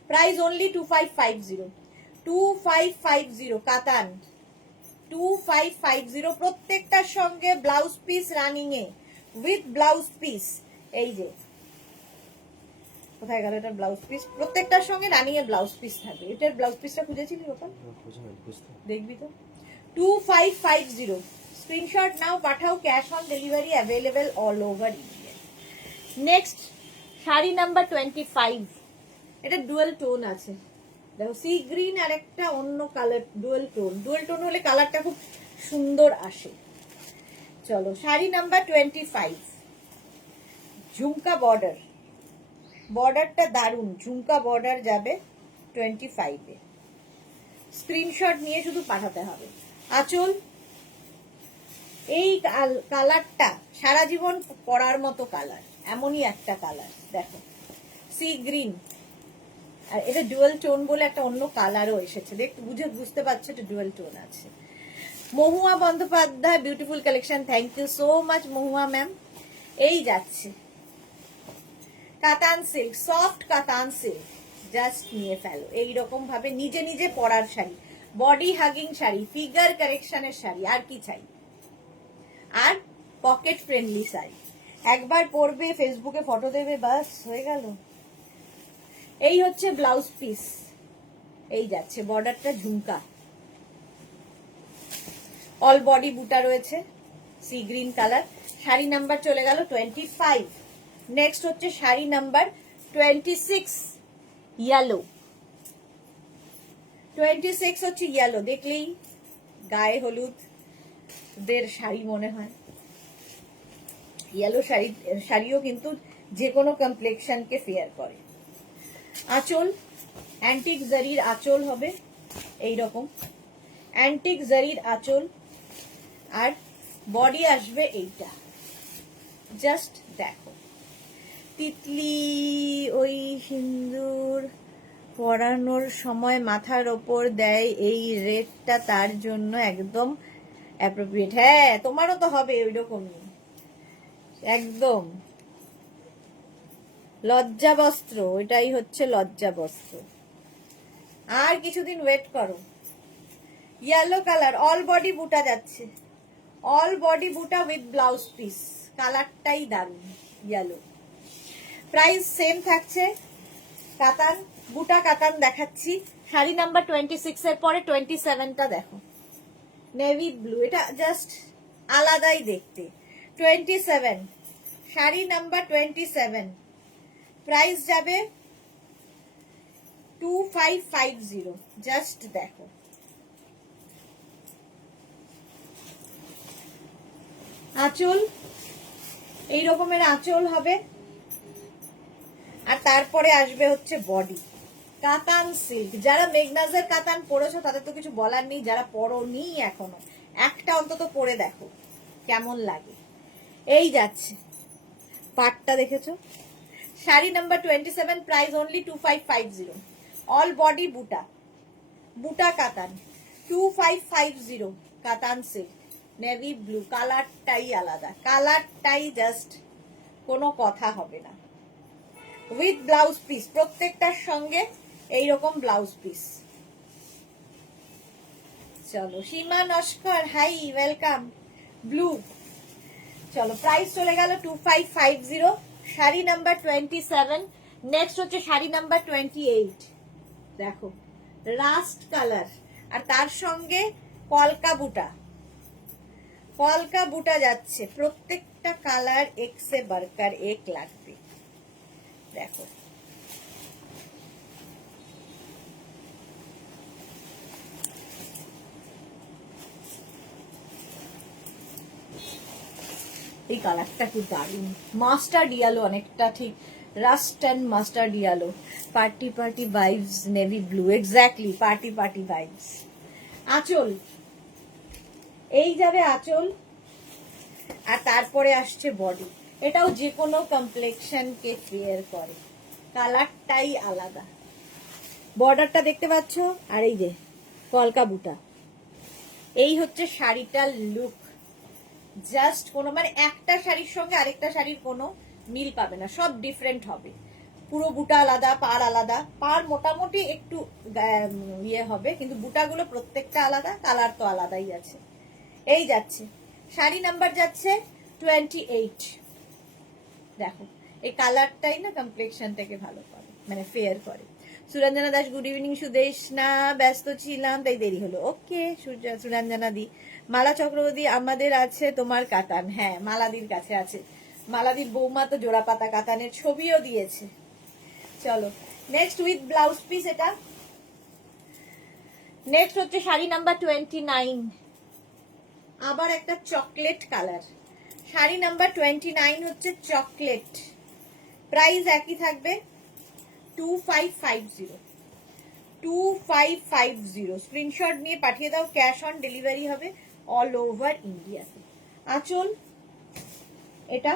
প্রাইস অনলি 2550। 2550 কাতান, 2550। প্রত্যেকটার সঙ্গে blouse piece running A, with blouse piece. এই যে কোথায় গেল এটার ব্লাউজ পিস, প্রত্যেকটার সঙ্গে রানিং এ ব্লাউজ পিস থাকবে। এটার ব্লাউজ পিসটা খুঁজেছিলি ওটা, দেখবি তো। 2550, স্ক্রিনশট নাও, পাঠাও, cash on delivery available all over India. Next sari number 25, এটা ডুয়েল টোন আছে, দেখো সি গ্রিন আর একটা অন্য colour, dual tone. Dual tone হলে কালারটা খুব সুন্দর আসে। চলো শাড়ি নাম্বার 25, ঝুমকা বর্ডার, বর্ডারটা দারুন, ঝুমকা বর্ডার যাবে 25-এ। স্ক্রিনশট নিয়ে শুধু পাঠাতে হবে। আঁচল এই কালারটা সারা জীবন পরার মতো কালার, এমনই একটা কালার দেখো, সি গ্রিন, আর এটা ডুয়েল টোন বলে একটা অন্য কালারও এসেছে, বুঝতে পারছো এটা ডুয়েল টোন আছে। Mahua Bandyopadhyay, beautiful collection, thank you so much Mahua ma'am. এই যাচ্ছে katan silk, soft katan silk, just নিয়ে ফেলো। এইরকম ভাবে নিজে নিজে পরার sari, body hugging sari, figure কারেকশনের শাড়ি, আর কি চাই, আর পকেট ফ্রেন্ডলি শাড়ি। একবার পরবে, ফেসবুকে ফটো দেবে, বাস হয়ে গেল। এই হচ্ছে ব্লাউজ পিস, এই যাচ্ছে বর্ডারটা ঝুমকা, অল বডি বুটা রয়েছে, sea green colour. Sari number চলে গেল 25। নেক্সট হচ্ছে শাড়ি নাম্বার 26, ইয়েলো। 26 হচ্ছে ইয়েলো, দেখলেই গায়ে হলুদ, দের শাড়ি মনে হয়। ইয়েলো শাড়িও কিন্তু যে কোনো কমপ্লেক্সনকে ফেয়ার করে। আঁচল অ্যান্টিক জারির আঁচল হবে এই রকম, অ্যান্টিক জারির আঁচল, আর বডি আসবে এইটা। জাস্ট দেখো, তিতলি ওই সিন্দুর পরানোর সময় মাথার ওপর দেয় এই রেডটা, তার জন্য একদম অ্যাপ্রোপ্রিয়েট। হ্যাঁ, তোমারও তো হবে ওই রকমই একদম। লজ্জা বস্ত্র, ওইটাই হচ্ছে লজ্জা বস্ত্র। আর কিছুদিন ওয়েট করো। ইয়েলো কালার, অল বডি বুটা যাচ্ছে, অল বডি বুটা উইথ ব্লাউজ পিস, কালারটাই দারুন ইয়েলো। প্রাইস সেম থাকছে। কাতান, বুটা কাতান দেখাচ্ছি। শাড়ি নাম্বার 26 এর পরে 27টা দেখো, নেভি ব্লু, এটা জাস্ট আলাদাই দেখতে। 27, শাড়ি নাম্বার 27, প্রাইস যাবে 2550। জাস্ট দেখো, আঁচল এই রকমের আঁচল হবে, আর তারপরে আসবে হচ্ছে বডি। কাতান সিল্ক, যারা মেঘনাজের কাতান পরেছো তাদের তো কিছু বলার নেই, যারা পরোনি এখনো একটা অন্তত পরে দেখো কেমন লাগে। এই যাচ্ছে পাটটা, দেখেছো? Sari number 27, price only 2550। All body বুটা, বুটা কাতান, 2550 কাতান সিল্ক, নেভি ব্লু, কালারটাই আলাদা, কালারটাই জাস্ট কোনো কথা হবে না। উইথ ব্লাউজ পিস, প্রত্যেকটার সঙ্গে এইরকম ব্লাউজ পিস। চলো, সীমা নস্কর, হাই, ওয়েলকাম। ব্লু, চলো প্রাইস চলে গেল 2550। শাড়ি নাম্বার 27। নেক্সট হচ্ছে শাড়ি নাম্বার 28। দেখো, রাস্ট কালার, আর তার সঙ্গে কলকা বুটা, কলকা বুটা যাচ্ছে। প্রত্যেকটা কালার এক সে বাড়কর এক লাগবে। দেখো, এই কালারটা কি দারুন, মাস্টার্ড ইয়েলো অনেকটা, ঠিক rust and mustard yellow, party party vibes, navy blue, exactly party party vibes. আঁচল, এই যাবে আঁচল, আর তারপরে আসছে বডি। এটাও যে কোনো কমপ্লেক্সন কে ফেয়ার করে, কালারটাই আলাদা। বর্ডারটা দেখতে পাচ্ছ, আর এই যে কলকা বুটা, এই হচ্ছে শাড়িটার লুক। জাস্ট কোনো মানে একটা শাড়ির সঙ্গে আরেকটা শাড়ির কোনো মিল পাবে না, সব ডিফারেন্ট হবে। পুরো বুটা আলাদা, পার আলাদা, পার মোটামুটি একটু ইয়ে হবে, কিন্তু বুটাগুলো প্রত্যেকটা আলাদা, কালার তো আলাদাই আছে। এই যাচ্ছে, শাড়ি নাম্বার যাচ্ছে 28। দেখো, এই কালারটাই না কমপ্লেক্সনটাকে ভালো করে, মানে ফেয়ার করে। Suranjana Das, good evening. সুদেশ, না ব্যস্ত ছিলাম তাই দেরি হলো। ওকে সুরঞ্জনা দি। মালা চক্রবর্তী, আমাদের আছে তোমার কাতান। হ্যাঁ, মালাদির কাছে আছে, মালাদির বৌমা তো জোড়া পাতা কাতানের ছবিও দিয়েছে। চলো নেক্সট উইথ ব্লাউজ পিস। এটা নেক্সট হচ্ছে শাড়ি নাম্বার 29, আবার একটা চকলেট কালার। শাড়ি নাম্বার 29 হচ্ছে চকলেট, প্রাইস একই থাকবে 2550। 2550 স্ক্রিনশট নিয়ে পাঠিয়ে দাও, ক্যাশ অন ডেলিভারি হবে অল ওভার ইন্ডিয়াতে। আঁচল এটা,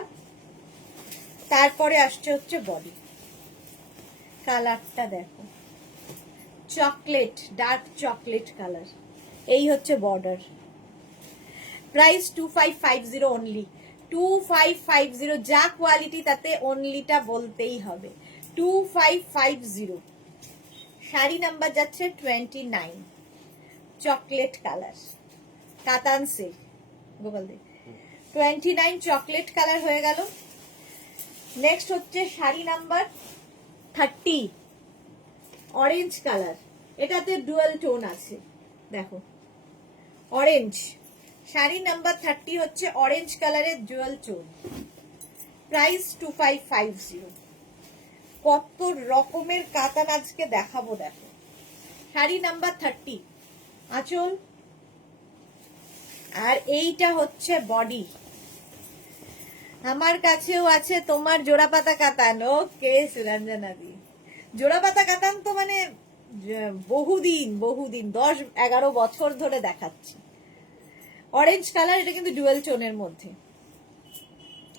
তারপরে আসছে হচ্ছে বডি। কালারটা দেখো, চকলেট, ডার্ক চকলেট কালার, এই হচ্ছে বর্ডার। Price 2550 only, 2550। যা কোয়ালিটি তাতে অনলিটা বলতেই হবে, 2550। শাড়ি নাম্বার যাচ্ছে 29, চকলেট কালার, কাতান সিল্ক, গোপাল দে। 29 চকলেট কালার হয়ে গেল। নেক্সট হচ্ছে শাড়ি নাম্বার 30, অরেঞ্জ কালার। এটাতে ডুয়াল টোন আছে, দেখো অরেঞ্জ। শাড়ি নাম্বার 30 হচ্ছে অরেঞ্জ কালারের ডুয়াল টোন, প্রাইস 2550। কত রকমের কাতান আজকে দেখাবো, দেখো। শাড়ি নাম্বার 30, আঁচল আর এইটা হচ্ছে বডি। আমার কাছেও আছে তোমার জোড়াপাতা কাতান। ওকে সুরঞ্জনা দি, জোড়াপাতা কাতান তো মানে বহুদিন 10-11 বছর ধরে দেখাচ্ছে। অরেঞ্জ কালার, এটা কিন্তু ডুয়েল টোনের মধ্যে।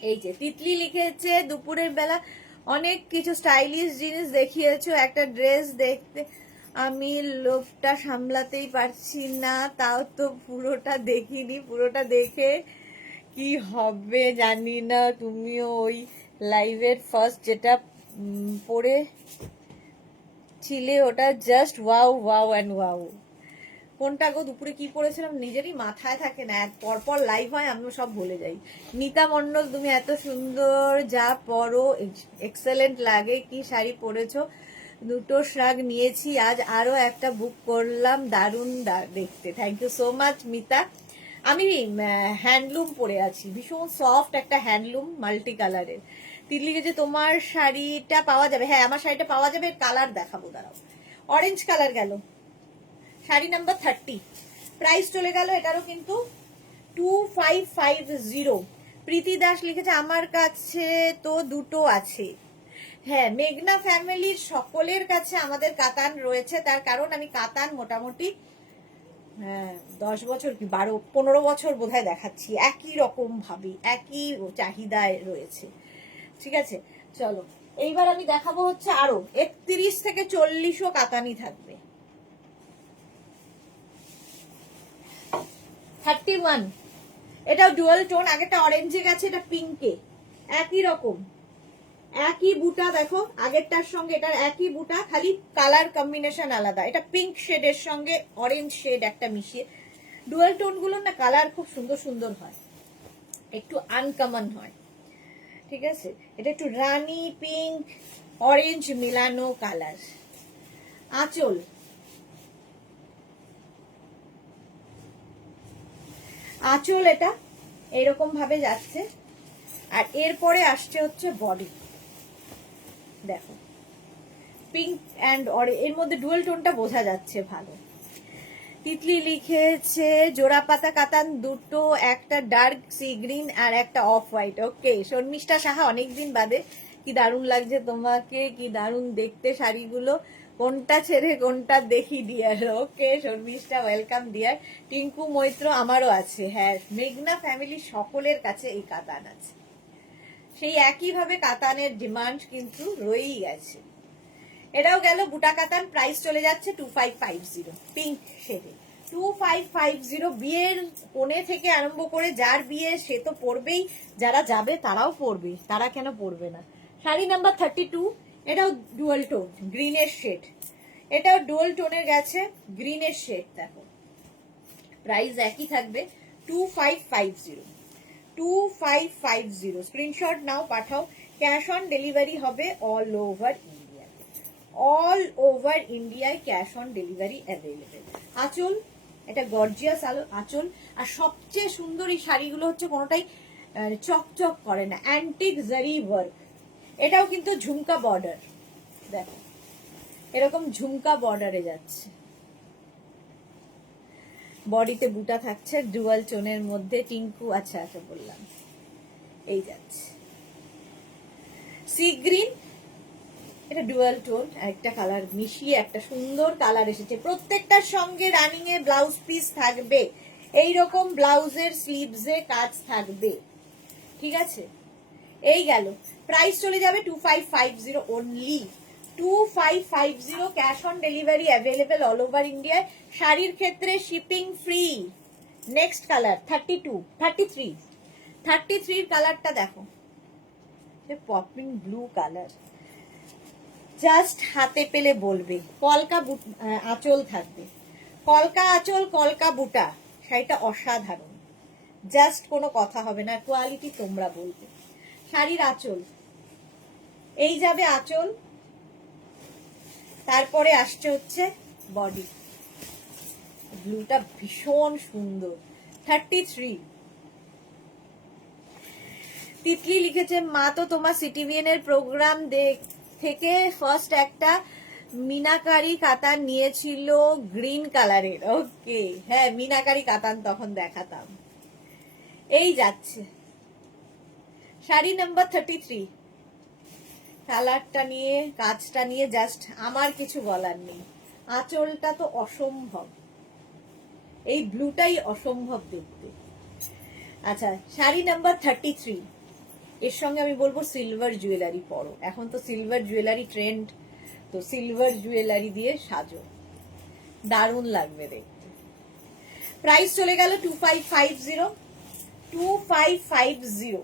এই যে তিতলি লিখেছে দুপুরের বেলা অনেক কিছু স্টাইলিশ জিনিস দেখিয়েছো, একটা ড্রেস দেখতে আমি লোভটা সামলাতেই পারছি না, তাও তো পুরোটা দেখিনি, পুরোটা দেখে কি হবে জানি না। তুমিও ওই লাইভের ফার্স্ট যেটা পড়েছিলে ওটা just wow wow and wow. কোনটা গো, দুপুরে কি পড়েছিলাম নিজেরই মাথায় থাকে না, এক পরপর লাইভ হয় আমি সব ভুলে যাই। নিতা মণ্ডল, তুমি এত সুন্দর যা পরো, এক্সেলেন্ট লাগে, কি শাড়ি পরেছো, দুটো শ্রাগ নিয়েছি, আজ আরো একটা বুক করলাম, দারুণ দেখতে। Thank you so much Mita. আমি হ্যান্ডলুম পরে আছি, ভীষণ সফট একটা হ্যান্ডলুম মাল্টি কালারের। তিতলিকে যে তোমার শাড়িটা পাওয়া যাবে, হ্যাঁ আমার শাড়িটা পাওয়া যাবে, কালার দেখাবো দাঁড়াও। অরেঞ্জ কালার গেল, শাড়ি নাম্বার 30, প্রাইস চলে গেল এটারও কিন্তু 2550। প্রীতি দাস লিখেছে আমার কাছে তো দুটো আছে। হ্যাঁ, মেঘনা ফ্যামিলির সকলের কাছে আমাদের কাতান রয়েছে, তার কারণ আমি কাতান মোটামুটি 10 বছর কি 12-15 বছর বোধহয় দেখাচ্ছি, একই রকম ভাবে একই চাহিদায় রয়েছে। ঠিক আছে, চলো এইবার আমি দেখাবো হচ্ছে আরো 31 থেকে 40ও কাতানি থাকবে। 31, এটাও ডুয়াল টোন, আগেটা অরেঞ্জে গেছে, এটা পিঙ্কে, একই রকম একই বুটা, দেখো আগেরটার সঙ্গে এটার একই বুটা, খালি কালার কম্বিনেশন আলাদা। এটা পিঙ্ক শেডের সঙ্গে অরেঞ্জ শেড একটা মিশিয়ে, ডুয়াল টোন গুলো না কালার খুব সুন্দর সুন্দর হয়, একটু আনকমন হয়। ঠিক আছে, এটা একটু রানী পিঙ্ক অরেঞ্জ মিলানো কালার। আঁচল, আঁচল এটা এরকম ভাবে যাচ্ছে, আর এরপরে আসছে হচ্ছে বডি। দেখো পিঙ্ক অ্যান্ড এর মধ্যে ডুয়েল টোনটা বোঝা যাচ্ছে ভালো। তিতলি লিখেছে জোড়া পাতা কাতান দুটো, একটা ডার্ক সি গ্রিন আর একটা অফ হোয়াইট। ওকে শর্মিষ্ঠা সাহা, অনেকদিন বাদে, কি দারুণ লাগছে তোমাকে, কি দারুণ দেখতে শাড়িগুলো, কোনটা ছেড়ে কোনটা দেখি ডিয়ার। ওকে শর্মিষ্ঠা, ওয়েলকাম ডিয়ার। টিঙ্কু মৈত্র, আমারও আছে। হ্যাঁ, মেঘনা ফ্যামিলির সকলের কাছে এই কাতান আছে, সেই একইভাবে কাতানের ডিমান্ড কিন্তু রয়েই গেছে। এটাও গেল বুটা কাতান, প্রাইস চলে যাচ্ছে 2550, পিঙ্ক শেডে 2550। বিয়ের কোণে থেকে আরম্ভ করে যার বিয়ে সে তো পরবেই, যারা যাবে তারাও পরবে, তারা কেন পরবে না। শাড়ি নাম্বার 32, এটাও ডুয়াল টোন গ্রিনের শেড, এটাও ডুয়াল টোনের গেছে গ্রিনের শেড। দেখো প্রাইস একই থাকবে 2550, 2550। স্ক্রিনশট নাও, পাঠাও। ক্যাশ অন ডেলিভারি হবে অল ওভার ইন্ডিয়াতে, অল ওভার ইন্ডিয়ায় ক্যাশ অন ডেলিভারি অ্যাভেলেবেল। আঁচল, এটা গর্জিয়াস আঁচল, আর সবচেয়ে সুন্দর এই শাড়িগুলো হচ্ছে কোনোটাই চকচক করে না, অ্যান্টিক জারি ওয়ার্ক। এটাও কিন্তু ঝুমকা বর্ডার, দেখো এরকম ঝুমকা বর্ডারে যাচ্ছে, বডিতে বুটা থাকছে ডুয়াল টোনের মধ্যে। টিঙ্কু, আচ্ছা আচ্ছা বললাম, এই যাচ্ছে সি গ্রিন, এটা ডুয়াল টোন, একটা কালার মিশিয়ে একটা সুন্দর কালার এসেছে। প্রত্যেকটার সঙ্গে রানিং এ ব্লাউজ পিস থাকবে, এইরকম ব্লাউজের স্লিভসে কাজ থাকবে। ঠিক আছে, এই গেল, প্রাইস চলে যাবে 2550 only, 2550। Cash on delivery available all over ইন্ডিয়ায়। শাড়ির ক্ষেত্রে শিপিং ফ্রি। নেক্সট কালার 33 কালারটা দেখো, পপিং ব্লু কালার, জাস্ট হাতে পেলে বলবে। কলকা আঁচল থাকবে, কলকা আঁচল কলকা বুটা, শাড়িটা অসাধারণ, জাস্ট কোনো কথা হবে না, কোয়ালিটি তোমরা বলবে। শাড়ির আঁচল, এই যাবে আঁচল, তারপরে আসছে হচ্ছে বডি, ব্লুটা ভীষণ সুন্দর। 33। তিতলি লিখেছে মা তো তোমার সিটিভিএন এর প্রোগ্রাম থেকে ফার্স্ট একটা মিনাকারি কাতান নিয়েছিল গ্রিন কালারের। ওকে, হ্যাঁ মিনাকারি কাতান তখন দেখাতাম। এই যাচ্ছে শাড়ি নাম্বার 33। কালারটা নিয়ে, কাজটা নিয়ে জাস্ট আমার কিছু বলার নেই। আঁচলটা তো অসম্ভব, এই ব্লুটাই অসম্ভব দেখতে। আচ্ছা, শাড়ি নাম্বার 33, এর সঙ্গে আমি বলবো সিলভার জুয়েলারি পরো। এখন তো সিলভার জুয়েলারি ট্রেন্ড, তো সিলভার জুয়েলারি দিয়ে সাজো, দারুণ লাগবে দেখতে। প্রাইস চলে গেল 2550। 2550,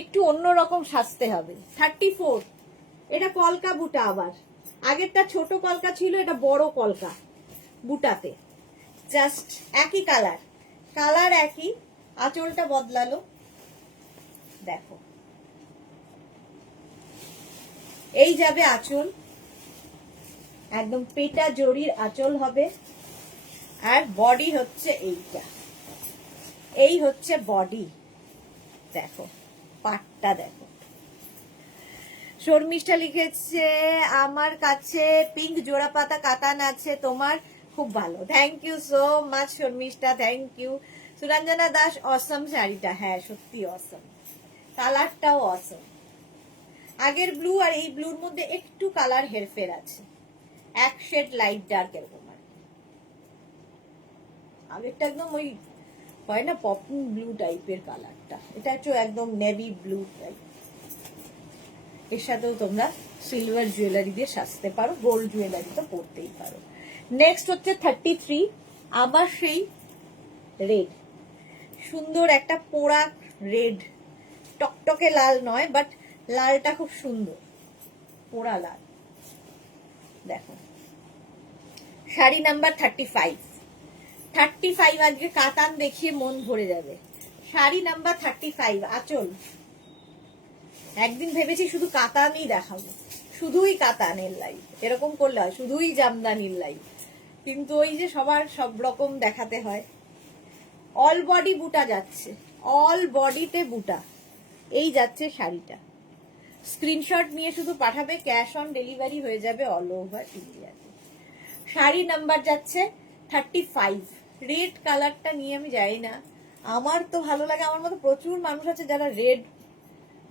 একটু অন্যরকম সাজতে হবে। 34, এটা কলকা বুটা, আবার আগেরটা ছোট কলকা ছিল, এটা বড় কলকা বুটাতে, জাস্ট একই কালার, কালার একই, আঁচলটা বদলালো। দেখো এই যাবে আঁচল, একদম পেটা জরির আঁচল হবে। আর বডি হচ্ছে এইটা, এই হচ্ছে বডি। দেখো পাটটা দেখো। শর্মিষ্ঠা লিখেছে আমার কাছে পিঙ্ক জোড়া পাতা কাতান আছে, তোমার খুব ভালো। Thank you so much Sharmistha, thank you. Suranjana Das awesome শাড়িটা, হ্যাঁ সত্যি অসম, কালারটাও অসম। আগের ব্লু আর এই ব্লুর মধ্যে একটু কালার হেরফের আছে, এক শেড লাইট ডার্ক এরকম। আগেরটা একদম ওই হয় না পপিং ব্লু টাইপের কালারটা, এটা হচ্ছে একদম নেভি ব্লু টাইপ। এর সাথেও তোমরা সিলভার জুয়েলারি দিয়ে সাজতে পারো, গোল্ড জুয়েলারি তো পরতেই পারো। নেক্সট হচ্ছে 33, আবার সেই রেড, সুন্দর একটা পোড়া রেড, টকটকে লাল নয়, বাট লালটা খুব সুন্দর, পোড়া লাল। দেখো শাড়ি নাম্বার 35। 35 আজকে কাতান দেখিয়ে মন ভরে যাবে। শাড়ি নাম্বার 35, আঁচল। একদিন ভেবেছি শুধু কাতানই দেখাবো, শুধুই কাতানের লাইভ, এরকম করলে হয়, শুধুই জামদানির লাইভ, কিন্তু ওই যে সবার সব রকম দেখাতে হয়। অল বডি বুটা যাচ্ছে, অল বডিতে বুটা, এই যাচ্ছে শাড়িটা। স্ক্রিনশট নিয়ে শুধু পাঠাবে, ক্যাশ অন ডেলিভারি হয়ে যাবে অল ওভার ইন্ডিয়াতে। শাড়ি নাম্বার যাচ্ছে 35। রেড কালারটা নিয়ে আমি যাই না, আমার তো ভালো লাগে, আমার মতো প্রচুর মানুষ আছে যারা রেড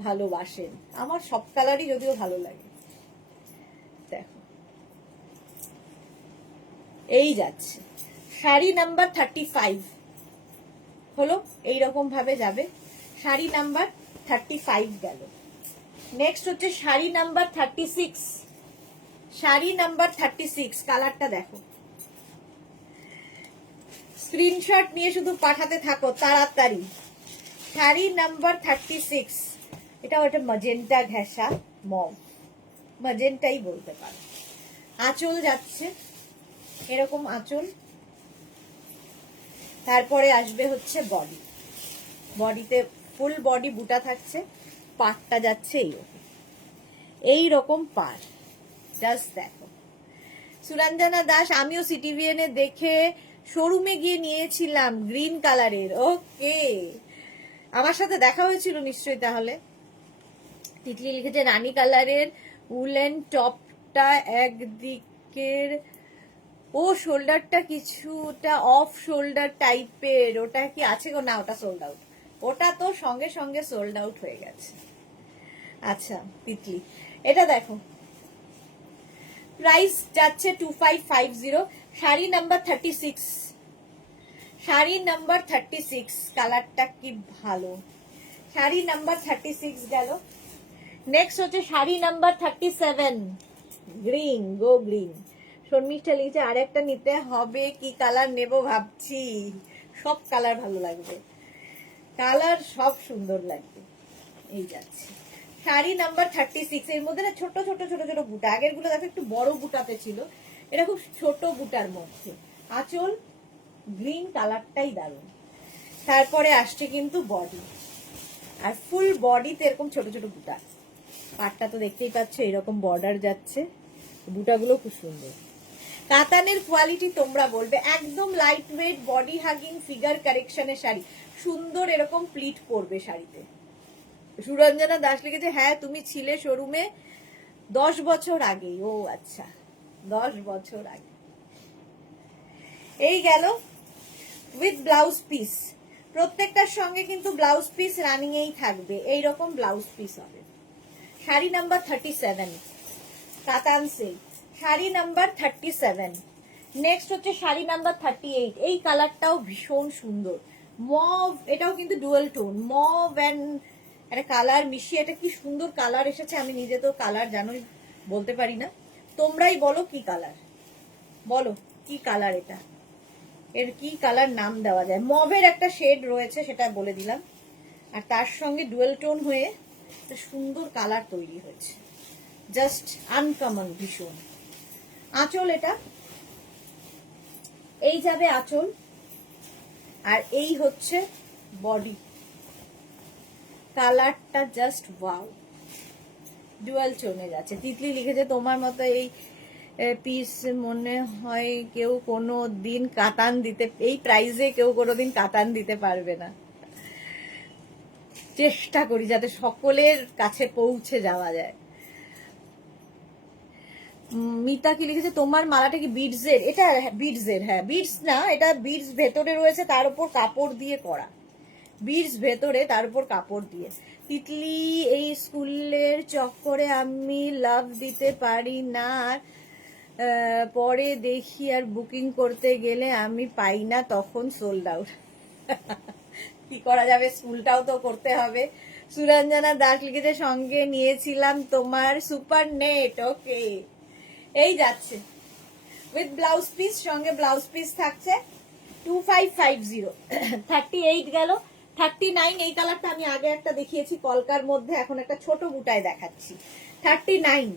ভালোবাসেন, আমার সব কালারই যদিও ভালো লাগে। দেখো এই যাচ্ছে শাড়ি নাম্বার 35 হলো, এইরকম ভাবে যাবে। শাড়ি নাম্বার 35 গেল। নেক্সট হচ্ছে শাড়ি নাম্বার 36। শাড়ি নাম্বার 36, কালারটা দেখো। স্ক্রিনশট নিয়ে শুধু পাঠাতে থাকো তাড়াতাড়ি। শাড়ি নাম্বার 36, এটা ওটা ম্যাজেন্টা ঘেঁষা মম, ম্যাজেন্টাই বলতে পারো। আঁচল যাচ্ছে এরকম আঁচল, তারপরে আসবে হচ্ছে বডি, বডিতে ফুল বডি বুটা থাকছে, পাটটা যাচ্ছে এইরকম পাট, জাস্ট দেখো। সুরঞ্জনা দাস, আমিও সিটিভিএন এ দেখে শোরুমে গিয়ে নিয়েছিলাম গ্রিন কালারের। ওকে, আমার সাথে দেখা হয়েছিল নিশ্চয়ই তাহলে। তিতলি লিখেছে রানী কালারের উলেন টপটা একদিকের, ও শোল্ডারটা কিছুটা অফ শোল্ডার টাইপের, ওটা কি আছে গো? না, ওটা সোল্ড আউট, ওটা তো সঙ্গে সঙ্গে সোল্ড আউট হয়ে গেছে। আচ্ছা তিতলি, এটা দেখো প্রাইস যাচ্ছে 2550। শাড়ি নাম্বার 36, শাড়ি নাম্বার 36, কালারটা কি ভালো। শাড়ি নাম্বার 36 গেল। নেক্সট হচ্ছে sari number 37, green, go green. Sharmishtha লিখছে আর একটা নিতে হবে, কি কালার নেব ভাবছি। সব কালার ভালো লাগবে, কালার সব সুন্দর লাগবে। এই যাচ্ছে শাড়ি নাম্বার 36, এর মধ্যে না ছোট ছোট ছোট ছোট বুটা, আগের গুলো দেখো একটু বড় বুটাতে ছিল, এটা খুব ছোট বুটার মধ্যে। আঁচল গ্রিন, কালারটাই দারুণ। তারপরে আসছে কিন্তু বডি, আর ফুল বডিতে এরকম ছোট ছোট বুটা, পাটটা তো দেখতেই পাচ্ছ এরকম বর্ডার যাচ্ছে, বুটাগুলো খুব সুন্দর। কাতানের কোয়ালিটি তোমরা বলবে, একদম light weight body hugging figure কারেকশনের শাড়ি, সুন্দর এরকম প্লিট পরবে শাড়িতে। সুরঞ্জনা দাস লিখেছে হ্যাঁ তুমি ছিলে শোরুমে 10 বছর আগে। ও আচ্ছা, 10 বছর আগে। এই গেল উইথ ব্লাউজ পিস। প্রত্যেকটার সঙ্গে কিন্তু ব্লাউজ পিস রানিং এই থাকবে, এইরকম ব্লাউজ পিস হবে। শাড়ি নাম্বার 37 কাতান সিল্ক, শাড়ি নাম্বার 37। নেক্সট হচ্ছে শাড়ি নাম্বার 38। এই কালারটাও ভীষণ সুন্দর, মভ, এটাও কিন্তু ডুয়াল টোন, মভ অ্যান্ড একটা কালার মিশিয়ে, এটা কি সুন্দর কালার এসেছে। আমি নিজে তো কালার জানোই বলতে পারি না, তোমরাই বলো কি কালার, বলো কি কালার, এটা এর কি কালার নাম দেওয়া যায়। মভের একটা শেড রয়েছে সেটা বলে দিলাম, আর তার সঙ্গে ডুয়েল টোন হয়ে একটা সুন্দর কালার তৈরি হয়েছে, জাস্ট আনকমন ভীষণ। আঁচল, এটা এই যাবে আঁচল, আর এই হচ্ছে বডি। কালারটা জাস্ট ওয়াও, ডুয়াল টোনে যাচ্ছে। তিতলি লিখেছে তোমার মতো এই পিস মনে হয় কেউ কোনো দিন কাতান দিতে, এই প্রাইসে কেউ কোনোদিন কাতান দিতে পারবে না। চেষ্টা করি যাতে সকলের কাছে পৌঁছে যাওয়া যায়। মিতা কি লিখেছে তোমার মালাটা কি বিডসের? এটা বিডসের, হ্যাঁ বিডস না, এটা বিডস ভেতরে রয়েছে, তার উপর কাপড় দিয়ে করা, বিডস ভেতরে তার উপর কাপড় দিয়ে। তিতলি এই স্কুলের চক্করে আমি লাভ দিতে পারি না, পরে দেখি আর বুকিং করতে গেলে আমি পাই না, তখন সোল্ড আউট। কি করা যাবে, স্কুলটাও তো করতে হবে। সুরঞ্জনা দাস লিখেছে সঙ্গে নিয়েছিলাম তোমার সুপার নেট, ওকে এই যাচ্ছে উইথ ব্লাউজ পিস, সঙ্গে ব্লাউজ পিস থাকছে 2550। 38 গেল, 39। এই কালারটা আমি আগে একটা দেখিয়েছি কলকার মধ্যে, এখন একটা ছোট বুটায় দেখাচ্ছি। 39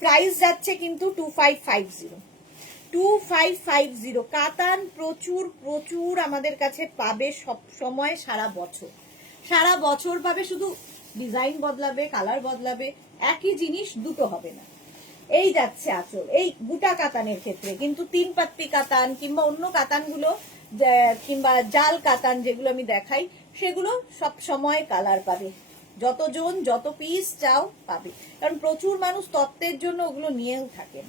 প্রাইস যাচ্ছে কিন্তু 2550। 2550 কাতান প্রচুর প্রচুর আমাদের কাছে পাবে সব সময়, সারা বছর, সারা বছর পাবে। শুধু ডিজাইন বদলাবে, কালার বদলাবে, একই জিনিস দুটো হবে না। এই যাচ্ছে আঁচল, এই বুটা কাতানের ক্ষেত্রে কিন্তু 3 পাত্তি কাতান কিংবা অন্য কাতানগুলো কিংবা জাল কাতান যেগুলো আমি দেখাই, সেগুলো সব সময় কালার পাবে, যতজন যত পিস চাও পাবে। কারণ প্রচুর মানুষ তত্ত্বের জন্য ওগুলো নিয়েও থাকেন,